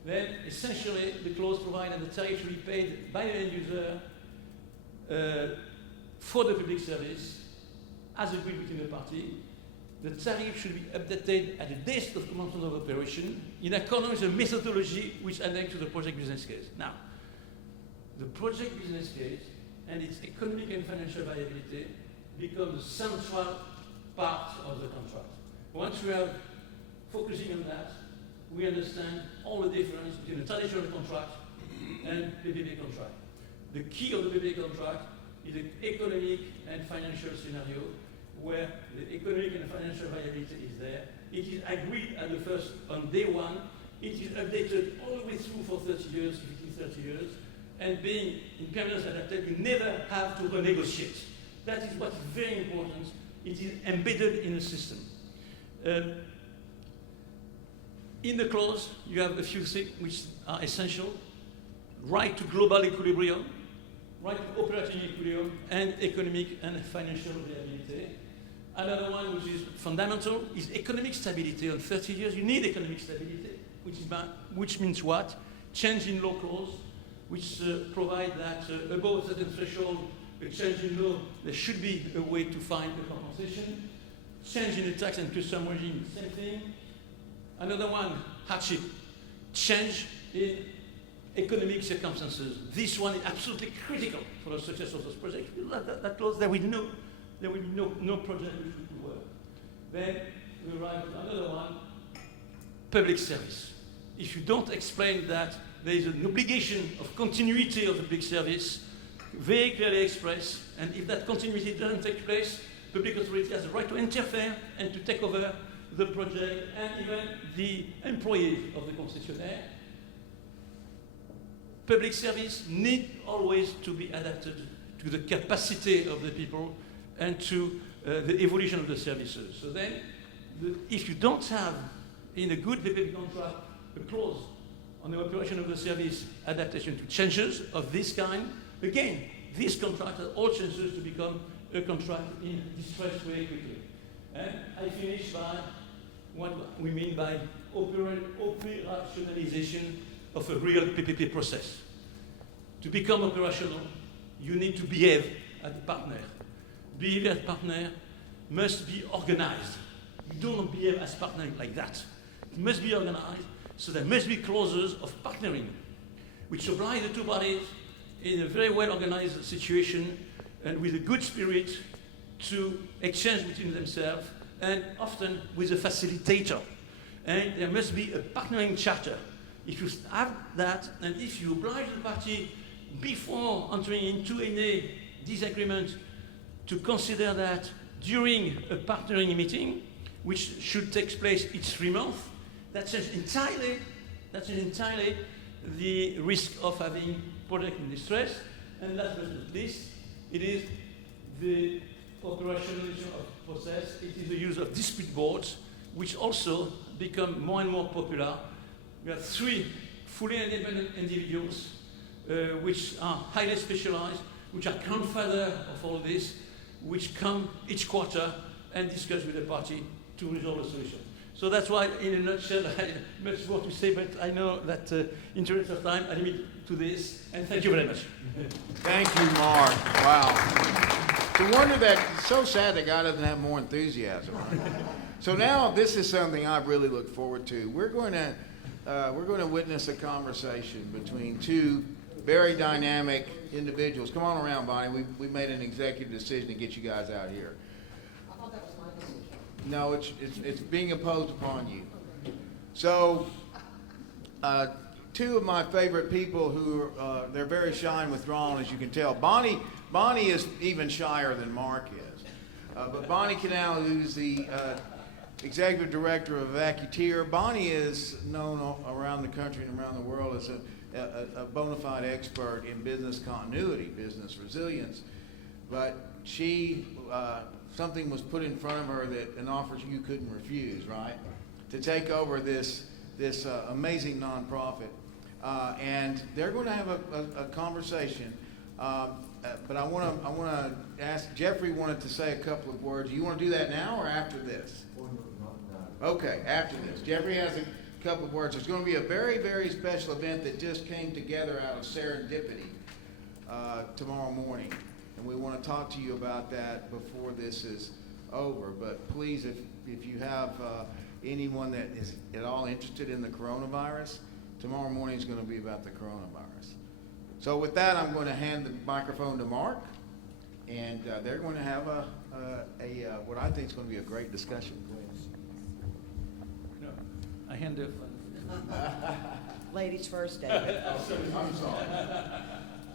Then essentially the clause provides that the tariff should be paid by the end user for the public service as agreed between the party. The tariff should be updated at the date of commencement of operation in accordance with the methodology which annexed to the project business case. Now, the project business case and its economic and financial viability become the central part of the contract. Once we are focusing on that, we understand all the difference between a traditional contract and PPP contract. The key of the PPP contract is the economic and financial scenario where the economic and financial viability is there. It is agreed at the first, on day one. It is updated all the way through for 30 years, if it is 30 years. And being in permanence adapted, you never have to renegotiate. That is what is very important. It is embedded in the system. In the clause, you have a few things which are essential. Right to global equilibrium, right to operating equilibrium, and economic and financial viability. Another one which is fundamental is economic stability. On 30 years, you need economic stability, which means what? Change in law clause, which provide that above a certain threshold, a change in law, there should be a way to find a compensation. Change in the tax and custom regime, same thing. Another one, hardship. Change in economic circumstances. This one is absolutely critical for the success of this project. That close, there will be no project which will work. Then we arrive at another one, public service. If you don't explain that there is an obligation of continuity of the public service, very clearly expressed, and if that continuity doesn't take place, public authority has the right to interfere and to take over the project, and even the employee of the concessionaire. Public service need always to be adapted to the capacity of the people and to the evolution of the services. So then, if you don't have in a good PPP contract a clause on the operation of the service adaptation to changes of this kind, again, this contract has all chances to become a contract in distress very quickly. And I finish by what we mean by operationalization of a real PPP process. To become operational, you need to behave as a partner. Behavior as partner must be organized. You don't behave as partner like that. It must be organized, so there must be clauses of partnering, which oblige the two parties in a very well-organized situation and with a good spirit to exchange between themselves, and often with a facilitator. And there must be a partnering charter. If you have that, and if you oblige the party before entering into any disagreement to consider that during a partnering meeting, which should take place each 3 months, that changes entirely the risk of having project in distress. And last but not least, it is the operationalization of process. It is the use of dispute boards, which also become more and more popular. We have 3 fully independent individuals which are highly specialized, which are grandfather of all this, which come each quarter and discuss with the party to resolve a solution. So that's why, in a nutshell, I have much more to say, but I know that in interest of time, I limit to this, and thank you very much. Thank you, Mark. Wow. It's a wonder that, it's so sad that God doesn't have more enthusiasm. So now this is something I really look forward to. We're going to witness a conversation between 2 very dynamic individuals. Come on around, Bonnie. We made an executive decision to get you guys out here. I thought that was my decision. No, it's being imposed upon you. So, 2 of my favorite people who they're very shy and withdrawn, as you can tell. Bonnie is even shyer than Mark is. But Bonnie Canal, who's the executive director of Vacuteer, Bonnie is known around the country and around the world as a bona fide expert in business continuity, business resilience. But she, something was put in front of her that an offer you couldn't refuse, right? To take over this amazing nonprofit. And they're going to have a conversation. But I want to ask, Jeffrey wanted to say a couple of words. Do you want to do that now or after this? Okay, after this. Jeffrey has a couple of words. It's going to be a very, very special event that just came together out of serendipity tomorrow morning. And we want to talk to you about that before this is over. But please, if you have anyone that is at all interested in the coronavirus, tomorrow morning is going to be about the coronavirus. So with that, I'm going to hand the microphone to Mark, and they're going to have what I think is going to be a great discussion. No, I hand the Ladies first, David. I'm sorry.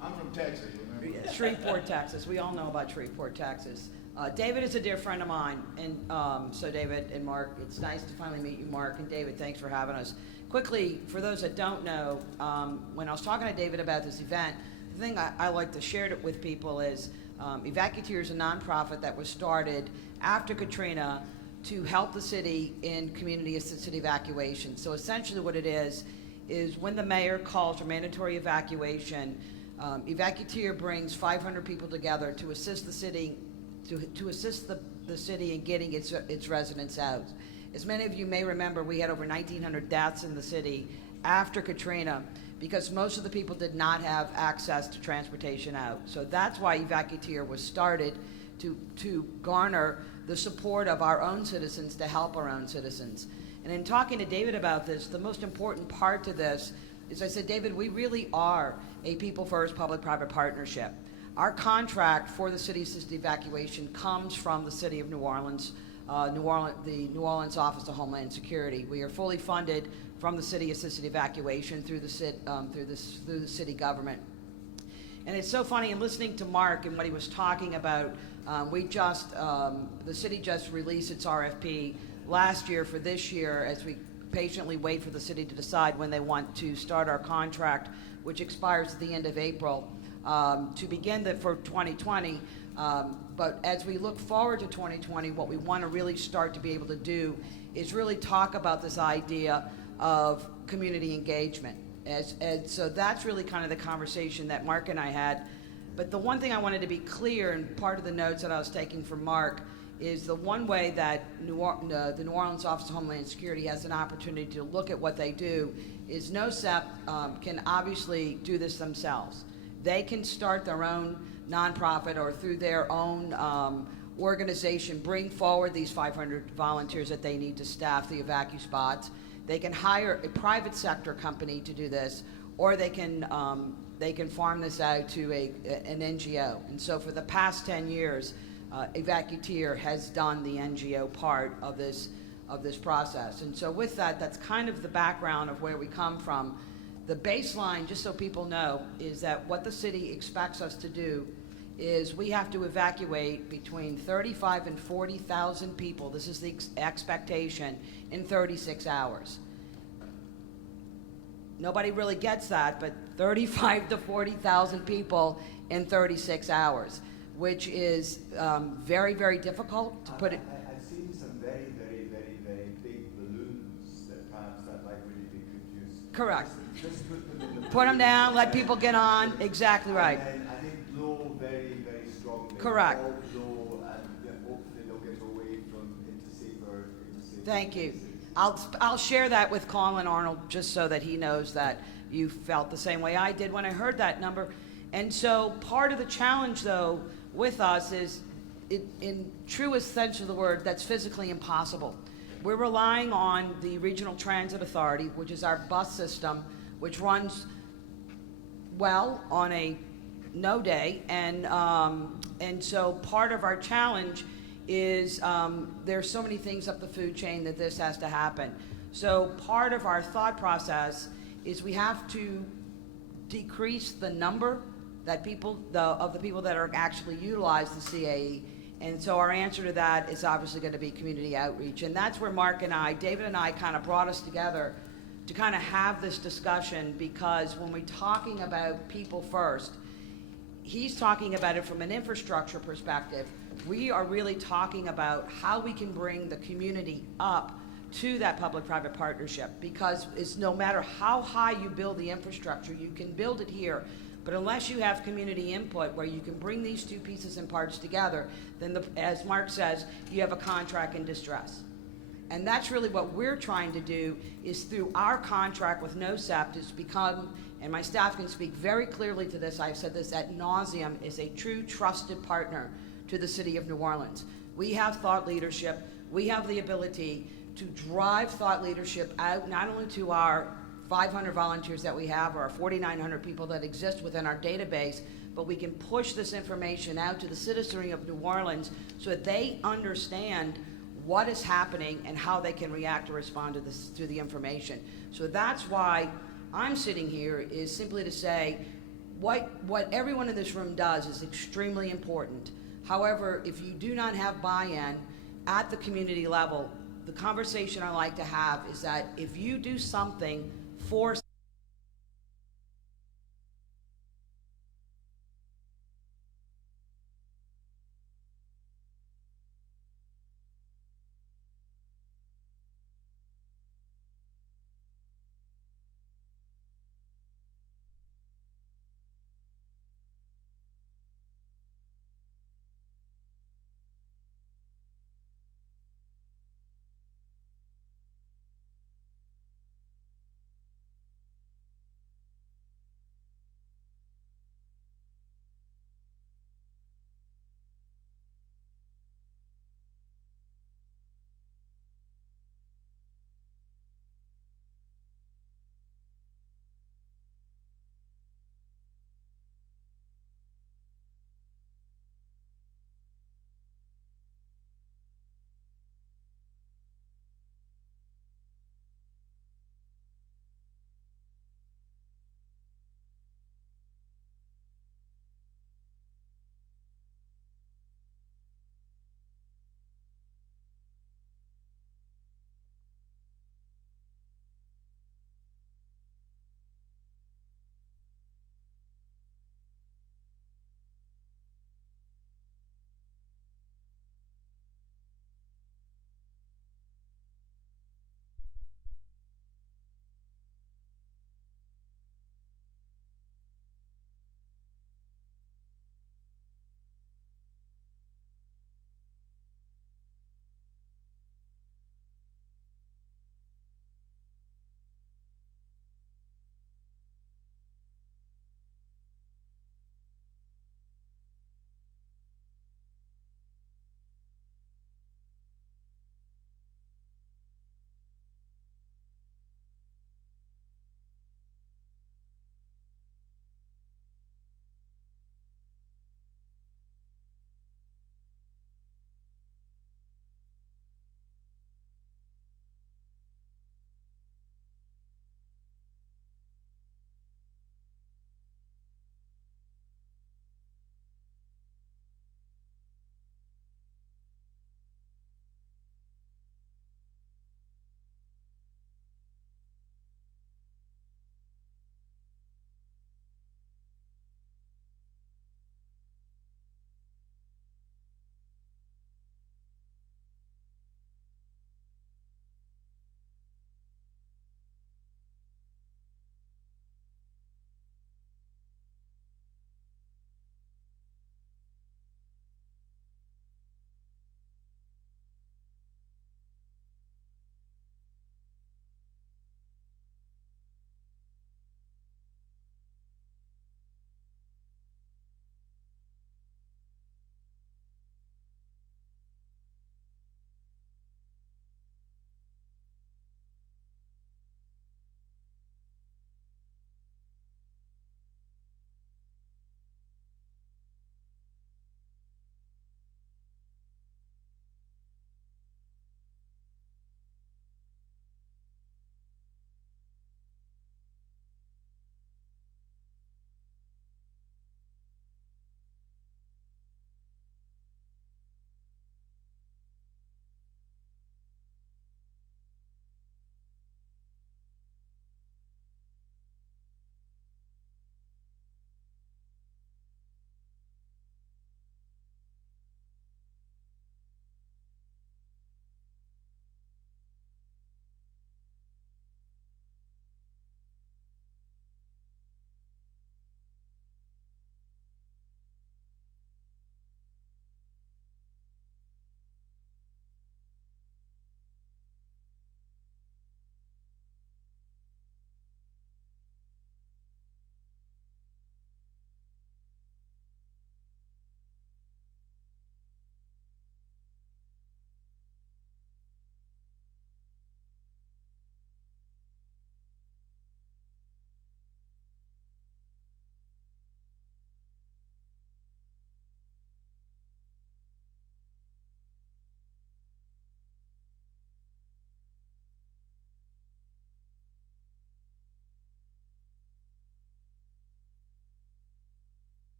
I'm from Texas, remember? Yeah, Shreveport, Texas. We all know about Shreveport, Texas. David is a dear friend of mine, and so David and Mark, it's nice to finally meet you, Mark, and David, thanks for having us. Quickly, for those that don't know, when I was talking to David about this event, the thing I like to share it with people is Evacuteer is a nonprofit that was started after Katrina to help the city in community-assisted evacuation. So essentially what it is when the mayor calls for mandatory evacuation, Evacuteer brings 500 people together to assist the city to assist the city in getting its residents out. As many of you may remember, we had over 1,900 deaths in the city after Katrina because most of the people did not have access to transportation out. So that's why Evacueteer was started, to garner the support of our own citizens to help our own citizens. And in talking to David about this, the most important part to this is I said, David, we really are a people-first public-private partnership. Our contract for the city assisted evacuation comes from the city of New Orleans, the New Orleans Office of Homeland Security. We are fully funded from the city assisted evacuation through the city government. And it's so funny in listening to Mark and what he was talking about. The city just released its RFP last year for this year as we patiently wait for the city to decide when they want to start our contract, which expires at the end of April, to begin for 2020. But as we look forward to 2020, what we want to really start to be able to do is really talk about this idea of community engagement. And so that's really kind of the conversation that Mark and I had. But the one thing I wanted to be clear, and part of the notes that I was taking from Mark, is the one way that the New Orleans Office of Homeland Security has an opportunity to look at what they do is NOSEP can obviously do this themselves. They can start their own nonprofit or through their own organization, bring forward these 500 volunteers that they need to staff the evacu spots. They can hire a private sector company to do this, or they can farm this out to an NGO. And so for the past 10 years, Evacueteer has done the NGO part of this process. And so with that, that's kind of the background of where we come from. The baseline, just so people know, is that what the city expects us to do is we have to evacuate between 35 and 40,000 people. This is the expectation in 36 hours. Nobody really gets that, but 35 to 40,000 people in 36 hours, which is very, very difficult to put it. I've seen some very, very, very, very big balloons that perhaps that might really be good use. Correct. Just put them in the Put them down, let people get on. Exactly right. And I think blow very, very strongly. Correct. All blow, and hopefully they'll get away into safer. Thank you. I'll share that with Colin Arnold just so that he knows that you felt the same way I did when I heard that number. And so part of the challenge, though, with us is, in truest sense of the word, that's physically impossible. We're relying on the Regional Transit Authority, which is our bus system, which runs well on a no day. And so part of our challenge is there's so many things up the food chain that this has to happen. So part of our thought process is we have to decrease the number that of the people that are actually utilize the CAE. And so our answer to that is obviously going to be community outreach. And that's where Mark and David and I kind of brought us together to kind of have this discussion, because when we're talking about people first, he's talking about it from an infrastructure perspective. We are really talking about how we can bring the community up to that public-private partnership, because it's no matter how high you build the infrastructure, you can build it here, but unless you have community input where you can bring these two pieces and parts together, then, as Mark says, you have a contract in distress. And that's really what we're trying to do, is through our contract with NOSEP is become, and my staff can speak very clearly to this, I've said this ad nauseum, is a true trusted partner to the city of New Orleans. We have thought leadership. We have the ability to drive thought leadership out not only to our 500 volunteers that we have, or our 4,900 people that exist within our database, but we can push this information out to the citizenry of New Orleans so that they understand what is happening and how they can react or respond to the information. So that's why I'm sitting here, is simply to say what everyone in this room does is extremely important. However, if you do not have buy-in at the community level, the conversation I like to have is that if you do something for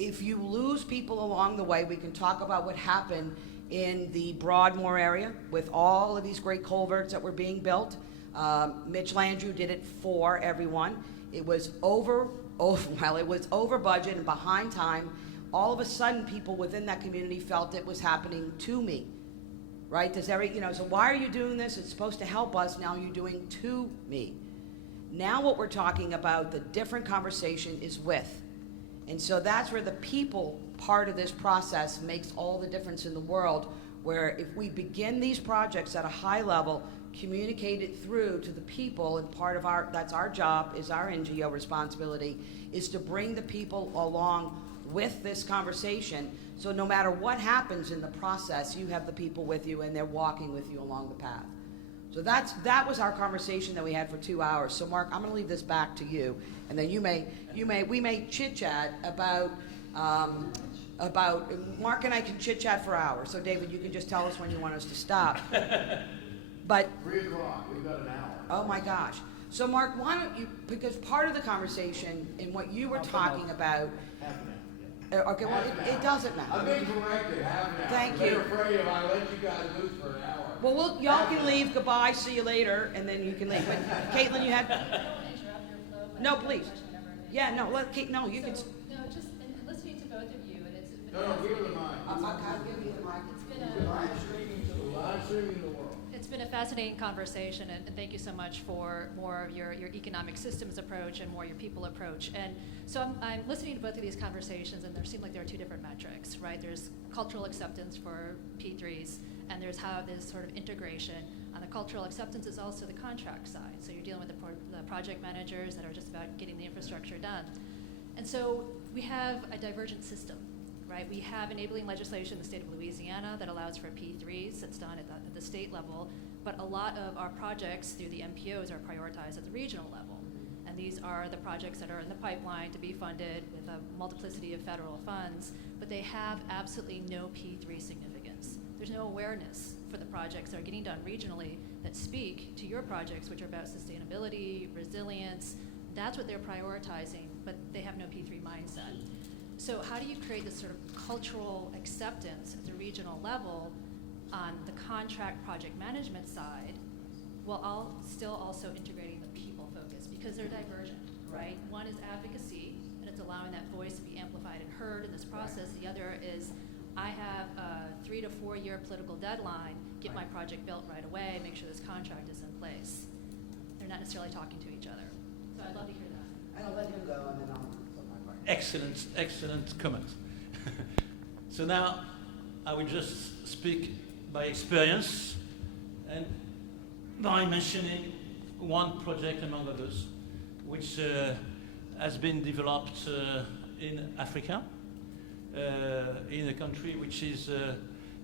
if you lose people along the way, we can talk about what happened in the Broadmoor area with all of these great culverts that were being built. Mitch Landrieu did it for everyone. It was over budget and behind time. All of a sudden, people within that community felt it was happening to me, right? So why are you doing this? It's supposed to help us. Now you're doing to me. Now what we're talking about, the different conversation is with. And so that's where the people part of this process makes all the difference in the world, where if we begin these projects at a high level, communicate it through to the people, and that's our job, is our NGO responsibility, is to bring the people along with this conversation. So no matter what happens in the process, you have the people with you and they're walking with you along the path. So that was our conversation that we had for 2 hours. So Mark, I'm going to leave this back to you, and then we may chit chat about Mark and I can chit chat for hours. So David, you can just tell us when you want us to stop. But 3 o'clock, we've got an hour. Oh my gosh. So Mark, why don't you, because part of the conversation in what you were talking about. Okay, well, it doesn't matter. I'm being corrected, half an hour. Thank They're you. afraid if I let you guys loose for an hour. Well, y'all can leave. Goodbye. See you later, and then you can leave. But Caitlin, you had. No, please. Yeah, no. No, you can. No, just in listening to both of you, and it's. No, give her the mic. I'll give you the mic. It's been live streaming to the world. It's been a fascinating conversation, and thank you so much for more of your economic systems approach and more your people approach. And so I'm listening to both of these conversations, and there seem like there are two different metrics, right? There's cultural acceptance for P3s, and there's how this sort of integration. On the cultural acceptance is also the contract side. So you're dealing with the project managers that are just about getting the infrastructure done. And so we have a divergent system, right? We have enabling legislation in the state of Louisiana that allows for P3s. That's done at the state level. But a lot of our projects through the MPOs are prioritized at the regional level. And these are the projects that are in the pipeline to be funded with a multiplicity of federal funds, but they have absolutely no P3 significance. There's no awareness for the projects that are getting done regionally that speak to your projects, which are about sustainability, resilience. That's what they're prioritizing, but they have no P3 mindset. So how do you create this sort of cultural acceptance at the regional level on the contract project management side, while still also integrating the people focus, because they're divergent, right? One is advocacy, and it's allowing that voice to be amplified and heard in this process. The other is, I have a 3 to 4 year political deadline, get my project built right away, make sure this contract is in place. They're not necessarily talking to each other. So I'd love to hear that. I'll let him go, and then I'll put my part. Excellent comment. So now I will just speak by experience and by mentioning one project among others, which has been developed in Africa, in a country which is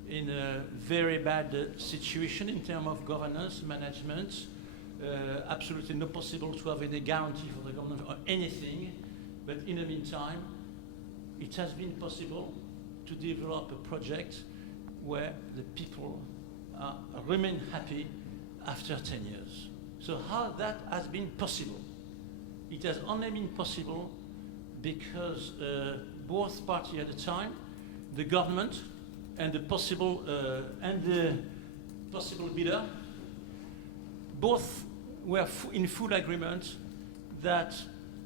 in a very bad situation in terms of governance, management, absolutely not possible to have any guarantee for the government or anything, but in the meantime, it has been possible to develop a project where the people remain happy after 10 years. So how that has been possible? It has only been possible because both parties at the time, the government and the possible bidder, both were in full agreement that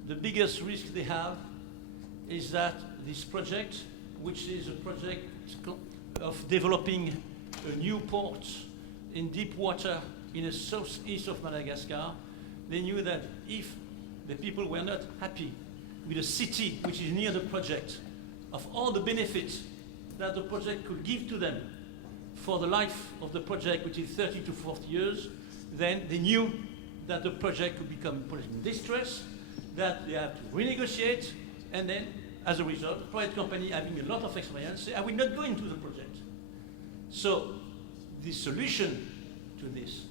the biggest risk they have is that this project, which is a project of developing a new port in deep water in the southeast of Madagascar, they knew that if the people were not happy with a city which is near the project, of all the benefits that the project could give to them for the life of the project, which is 30 to 40 years, then they knew that the project could become in distress, that they have to renegotiate, and then, as a result, the private company having a lot of experience say, I will not go into the project. So the solution to this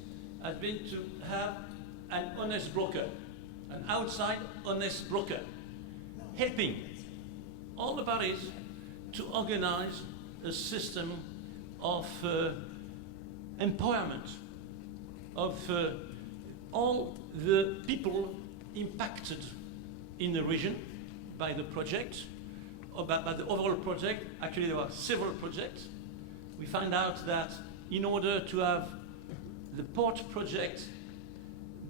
has been to have an honest broker, an outside honest broker, helping all the parties to organize a system of empowerment of all the people impacted in the region by the project, about the overall project. Actually, there were several projects. We found out that in order to have the port project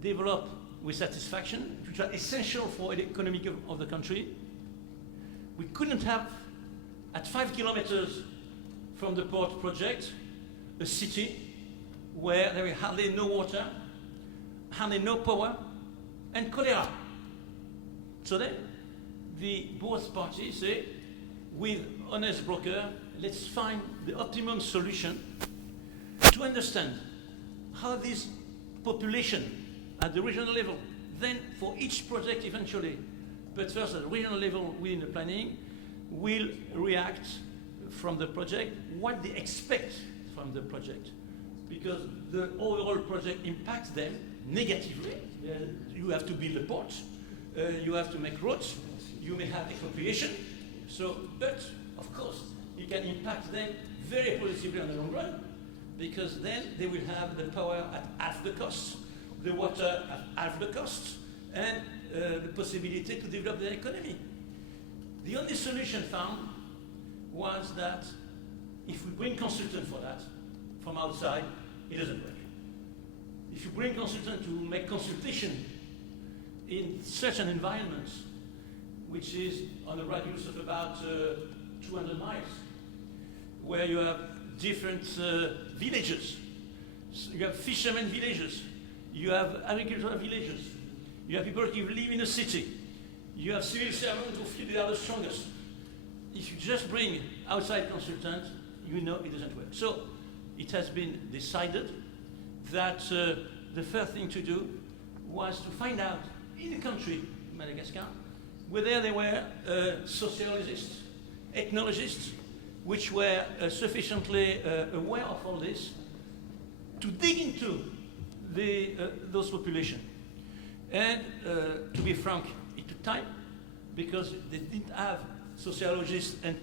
develop with satisfaction, which are essential for the economy of the country, we couldn't have, at 5 kilometers from the port project, a city where there is hardly no water, hardly no power, and cholera. So then, both parties say, with honest broker, let's find the optimum solution to understand how this population at the regional level, then for each project eventually, but first at the regional level within the planning, will react from the project, what they expect from the project. Because the overall project impacts them negatively. You have to build a port, you have to make roads, you may have expropriation. So, but of course, it can impact them very positively in the long run, because then they will have the power at half the cost, the water at half the cost, and the possibility to develop their economy. The only solution found was that if we bring consultants for that from outside, it doesn't work. If you bring consultants to make consultation in such an environment, which is on a radius of about 200 miles, where you have different villages, so you have fishermen villages, you have agricultural villages, you have people who live in a city, you have civil servants who feel they are the strongest. If you just bring outside consultants, you know it doesn't work. So it has been decided that the first thing to do was to find out in the country, Madagascar, whether there were sociologists, ethnologists, which were sufficiently aware of all this to dig into those populations. And to be frank, it took time because they didn't have sociologists and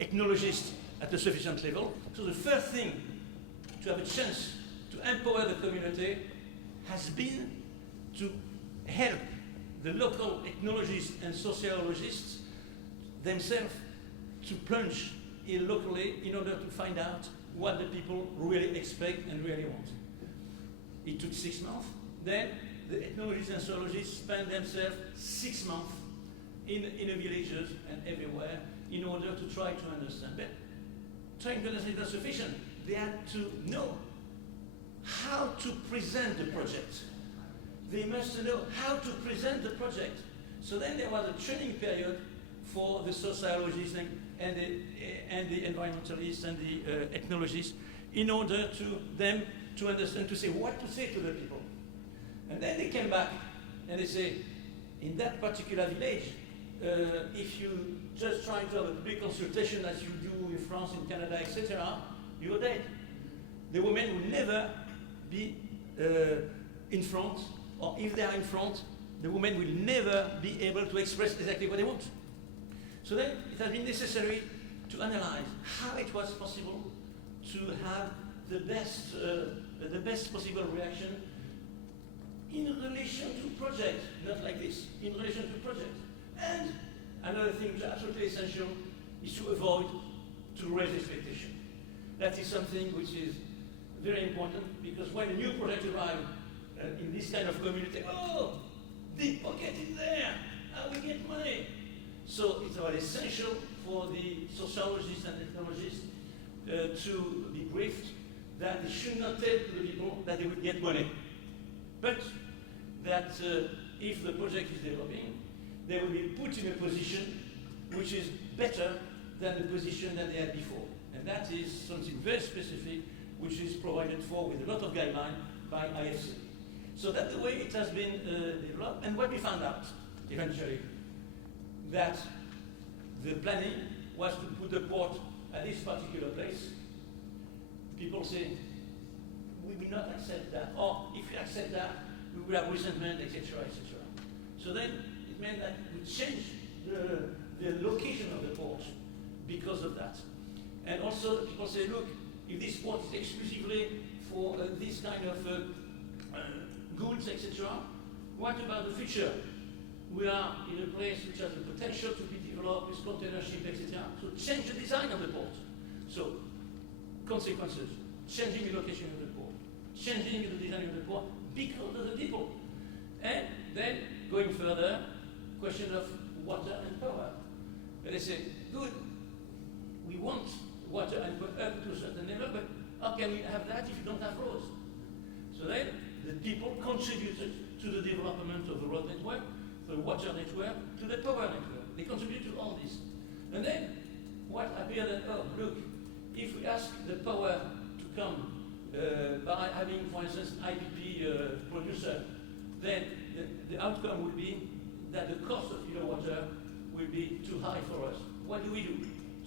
ethnologists at a sufficient level. So the first thing to have a chance to empower the community has been to help the local ethnologists and sociologists themselves to plunge in locally in order to find out what the people really expect and really want. It took 6 months. Then the ethnologists and sociologists spent themselves 6 months in the villages and everywhere in order to try to understand. But trying to understand is not sufficient. They had to know how to present the project. They must know how to present the project. So then there was a training period for the sociologists and the environmentalists and the ethnologists in order to them to understand, to say what to say to the people. And then they came back and they say, in that particular village, if you just try to have a big consultation as you do in France, in Canada, etc., you're dead. The women will never be in front, or if they are in front, the women will never be able to express exactly what they want. So then it has been necessary to analyze how it was possible to have the best possible reaction in relation to project, not like this, in relation to project. And another thing which is absolutely essential is to avoid to raise expectation. That is something which is very important because when a new project arrives in this kind of community, oh, deep pocket in there, how we get money? So it's very essential for the sociologists and ethnologists to be briefed that they should not tell to the people that they will get money, but that if the project is developing, they will be put in a position which is better than the position that they had before. And that is something very specific which is provided for with a lot of guidelines by IFC. So that's the way it has been developed. And what we found out eventually, that the planning was to put the port at this particular place. People say, we will not accept that, or if we accept that, we will have resentment, etc., etc. So then it meant that we changed the location of the port because of that. And also people say, look, if this port is exclusively for this kind of goods, etc., what about the future? We are in a place which has the potential to be develop with container ship, etc. So change the design of the port. So consequences, changing the location of the port, changing the design of the port because of the people. And then going further, question of water and power. And they say, good, we want water and power up to a certain level, but how can we have that if you don't have roads? So then the people contributed to the development of the road network, the water network, to the power network. They contributed to all this. And then what appeared that, oh, look, if we ask the power to come by having, for instance, IPP producer, then the outcome would be that the cost of kilowatt will be too high for us. What do we do?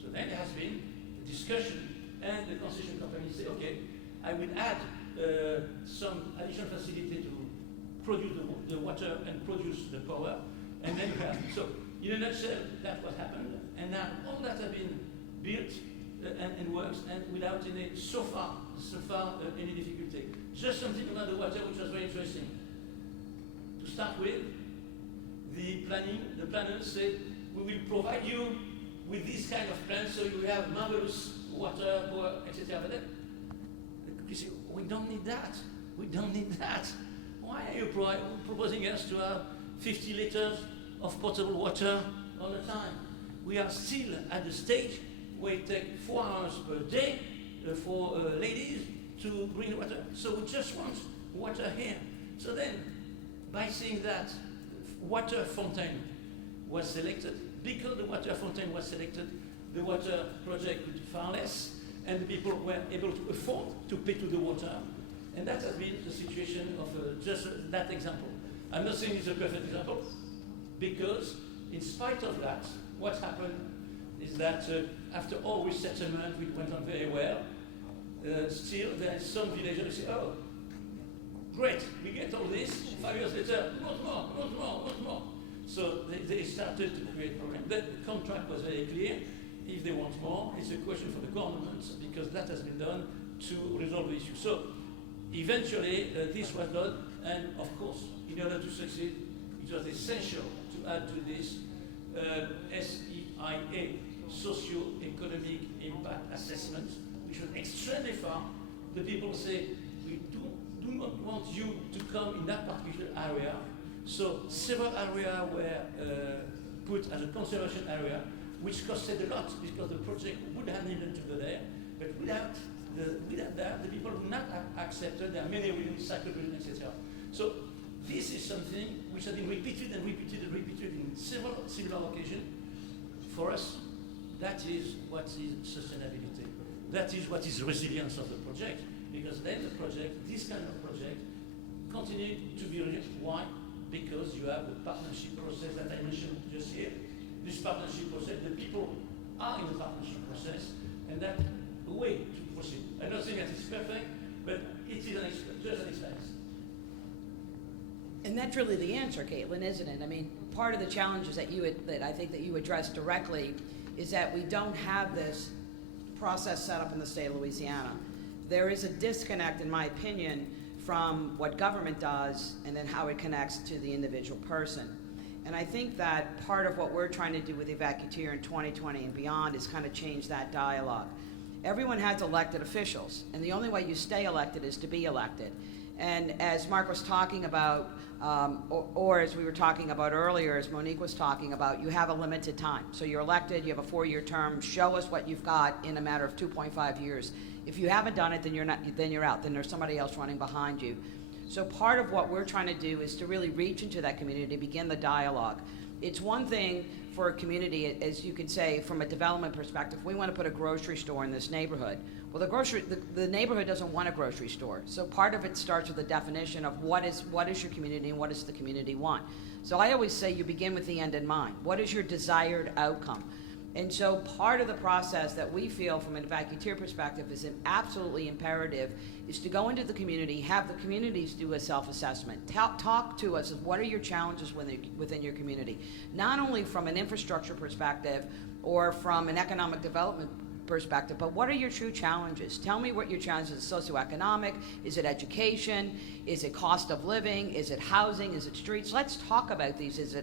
So then there has been a discussion, and the concession company say, okay, I will add some additional facility to produce the water and produce the power, and then you have. So in a nutshell, that's what happened, and now all that has been built and works, and without any so far any difficulty. Just something about the water which was very interesting. To start with, the planners said, we will provide you with this kind of plan so you will have marvelous water, power, etc. But then, you see, we don't need that. We don't need that. Why are you proposing us to have 50 liters of potable water all the time? We are still at the stage where it takes 4 hours per day for ladies to bring water. So we just want water here. So then, by saying that water fountain was selected, because the water fountain was selected, the water project would far less, and the people were able to afford to pay to the water. And that has been the situation of just that example. I'm not saying it's a perfect example, because in spite of that, what happened is that after all resettlement, which went on very well, still there are some villagers who say, oh, great, we get all this, 5 years later, want more. So they started to create problems. The contract was very clear. If they want more, it's a question for the government, because that has been done to resolve the issue. So eventually, this was done, and of course, in order to succeed, it was essential to add to this SEIA, Socio-Economic Impact Assessment, which was extremely far. The people say, we do not want you to come in that particular area. So several areas were put as a conservation area, which costed a lot because the project would have needed to go there. But without that, the people would not have accepted. There are many reasons, psychological reasons, etc. So this is something which has been repeated and repeated and repeated in several similar occasions. For us, that is what is sustainability. That is what is resilience of the project. Because then the project, this kind of project, continue to be resilient. Why? Because you have the partnership process that I mentioned just here. This partnership process, the people are in the partnership process, and that's a way to proceed. I'm not saying that it's perfect, but it is just an expense. And that's really the answer, Caitlin, isn't it? I mean, part of the challenges that I think that you addressed directly is that we don't have this process set up in the state of Louisiana. There is a disconnect, in my opinion, from what government does and then how it connects to the individual person. And I think that part of what we're trying to do with Evacueteer in 2020 and beyond is kind of change that dialogue. Everyone has elected officials, and the only way you stay elected is to be elected. And as Mark was talking about, or as we were talking about earlier, as Monique was talking about, you have a limited time. So you're elected, you have a 4-year term, show us what you've got in a matter of 2.5 years. If you haven't done it, then you're out. Then there's somebody else running behind you. So part of what we're trying to do is to really reach into that community, begin the dialogue. It's one thing for a community, as you can say, from a development perspective, we want to put a grocery store in this neighborhood. Well, the neighborhood doesn't want a grocery store. So part of it starts with the definition of what is your community and what does the community want. So I always say you begin with the end in mind. What is your desired outcome? And so part of the process that we feel from an Evacueteer perspective is an absolutely imperative is to go into the community, have the communities do a self-assessment. Talk to us of what are your challenges within your community, not only from an infrastructure perspective or from an economic development perspective, but what are your true challenges? Tell me what your challenges are. Socioeconomic? Is it education? Is it cost of living? Is it housing? Is it streets? Let's talk about these.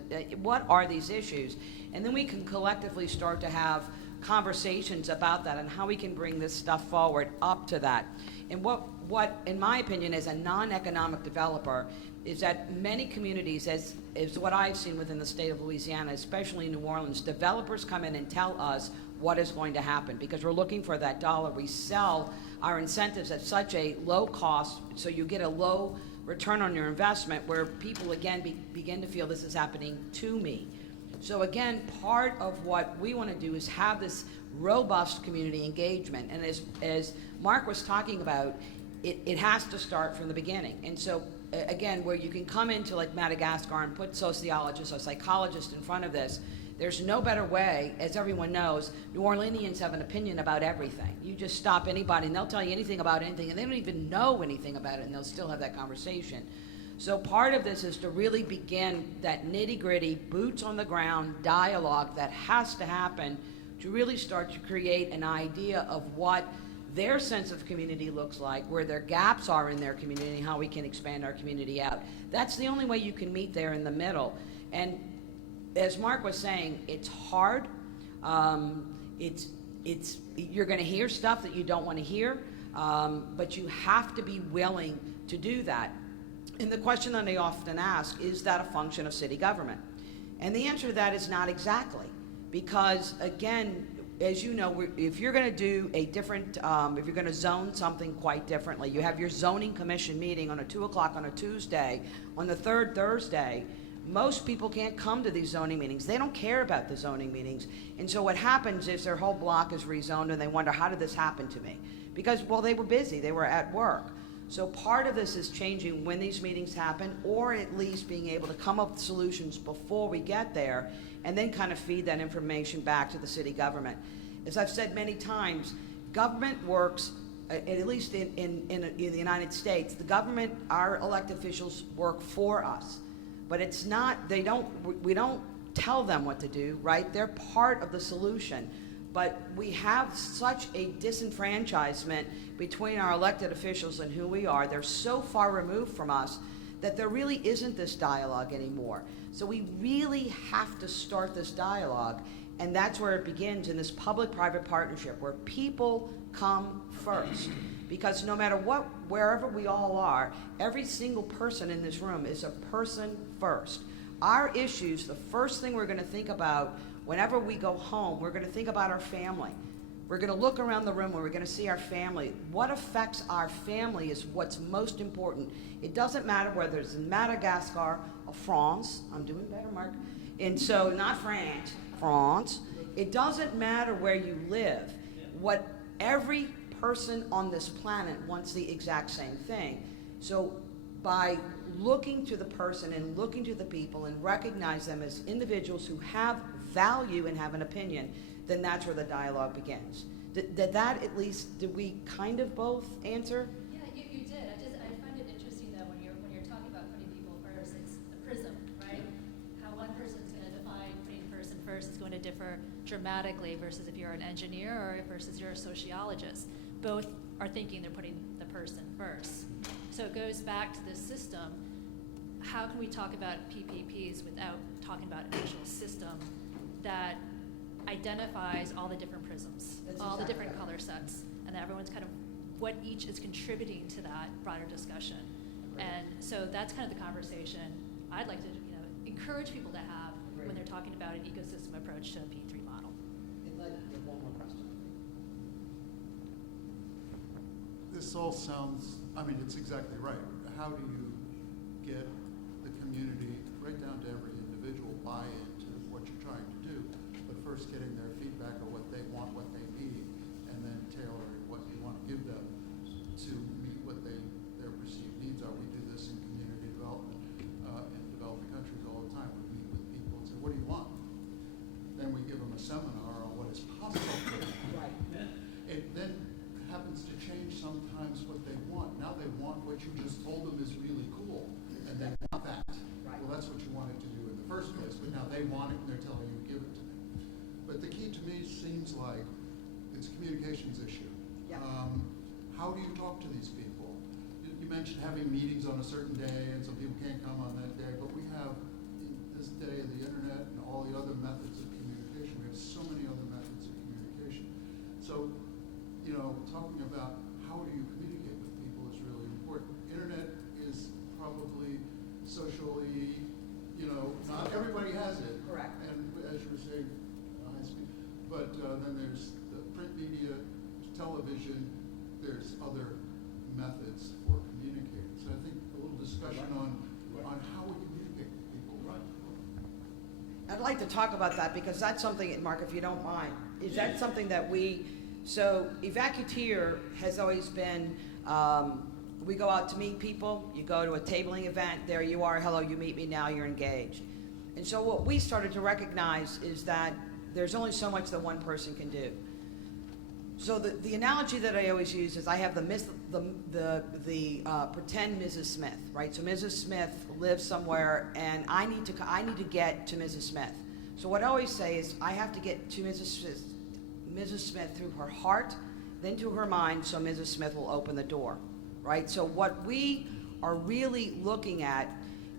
What are these issues? And then we can collectively start to have conversations about that and how we can bring this stuff forward up to that. And what in my opinion, as a non-economic developer, is that many communities, as what I've seen within the state of Louisiana, especially New Orleans, developers come in and tell us what is going to happen because we're looking for that dollar. We sell our incentives at such a low cost, so you get a low return on your investment where people, again, begin to feel this is happening to me. So again, part of what we want to do is have this robust community engagement. And as Mark was talking about, it has to start from the beginning. And so again, where you can come into like Madagascar and put sociologists or psychologists in front of this, there's no better way. As everyone knows, New Orleanians have an opinion about everything. You just stop anybody and they'll tell you anything about anything, and they don't even know anything about it, and they'll still have that conversation. So part of this is to really begin that nitty-gritty, boots on the ground dialogue that has to happen to really start to create an idea of what their sense of community looks like, where their gaps are in their community, how we can expand our community out. That's the only way you can meet there in the middle. And as Mark was saying, it's hard. You're going to hear stuff that you don't want to hear, but you have to be willing to do that. And the question that I often ask, is that a function of city government? And the answer to that is not exactly, because again, as you know, if you're going to do a different, if you're going to zone something quite differently, you have your zoning commission meeting on a 2 o'clock on a Tuesday. On the third Thursday, most people can't come to these zoning meetings. They don't care about the zoning meetings. And so what happens is their whole block is rezoned and they wonder, how did this happen to me? Because, well, they were busy, they were at work. So part of this is changing when these meetings happen, or at least being able to come up with solutions before we get there, and then kind of feed that information back to the city government. As I've said many times, government works, at least in the United States, the government, our elected officials work for us. But it's not, we don't tell them what to do, right? They're part of the solution. But we have such a disenfranchisement between our elected officials and who we are. They're so far removed from us that there really isn't this dialogue anymore. So we really have to start this dialogue, and that's where it begins, in this public-private partnership where people come first. Because no matter what, wherever we all are, every single person in this room is a person first. Our issues, the first thing we're going to think about whenever we go home, we're going to think about our family. We're going to look around the room and we're going to see our family. What affects our family is what's most important. It doesn't matter whether it's in Madagascar or France. I'm doing better, Mark. And so, not France, France. It doesn't matter where you live. What every person on this planet wants the exact same thing. So by looking to the person and looking to the people and recognize them as individuals who have value and have an opinion, then that's where the dialogue begins. Did that at least, did we kind of both answer? Yeah, you did. I find it interesting though when you're talking about putting people first, it's the prism, right? How one person's going to define putting person first is going to differ dramatically versus if you're an engineer or versus you're a sociologist. Both are thinking they're putting the person first. So it goes back to this system. How can we talk about PPPs without talking about an actual system that identifies all the different prisms, all the different color sets, and that everyone's kind of what each is contributing to that broader discussion. And so that's kind of the conversation I'd like to encourage people to have when they're talking about an ecosystem approach to a P3 model. One more question. This all sounds, I mean, it's exactly right. How do you get the community, right down to every individual, buy-in to what you're trying to do, but first getting their feedback of what they want, what they need, and then tailoring what you want to give them to meet what their perceived needs are. We do this in community development in developing countries all the time. We meet with people and say, what do you want? Then we give them a seminar on what is possible for them. Right. It then happens to change sometimes what they want. Now they want what you just told them is really cool, and they want that. Right. Well, that's what you wanted to do in the first place, but now they want it and they're telling you to give it to them. But the key to me seems like it's a communications issue. Yeah. How do you talk to these people? You mentioned having meetings on a certain day, and some people can't come on that day, but we have, in this day, the internet and all the other methods of communication. We have so many other methods of communication. So, you know, talking about how do you communicate with people is really important. Internet is probably socially, you know, not everybody has it. Correct. And as you were saying, but then there's the print media, television, there's other methods for communicating. So I think a little discussion on how we communicate with people. I'd like to talk about that because that's something, Mark, if you don't mind, is that something that so Evacuteer has always been, we go out to meet people, you go to a tabling event, there you are, hello, you meet me now, you're engaged. And so what we started to recognize is that there's only so much that one person can do. So the analogy that I always use is I have the pretend Mrs. Smith, right? So Mrs. Smith lives somewhere, and I need to get to Mrs. Smith. So what I always say is I have to get to Mrs. Smith through her heart, then to her mind, so Mrs. Smith will open the door, right? So what we are really looking at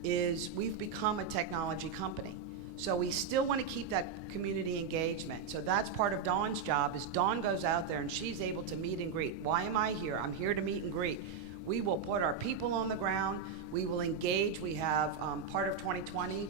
is we've become a technology company. So we still want to keep that community engagement. So that's part of Dawn's job, is Dawn goes out there and she's able to meet and greet. Why am I here? I'm here to meet and greet. We will put our people on the ground. We will engage. We have part of 2020 is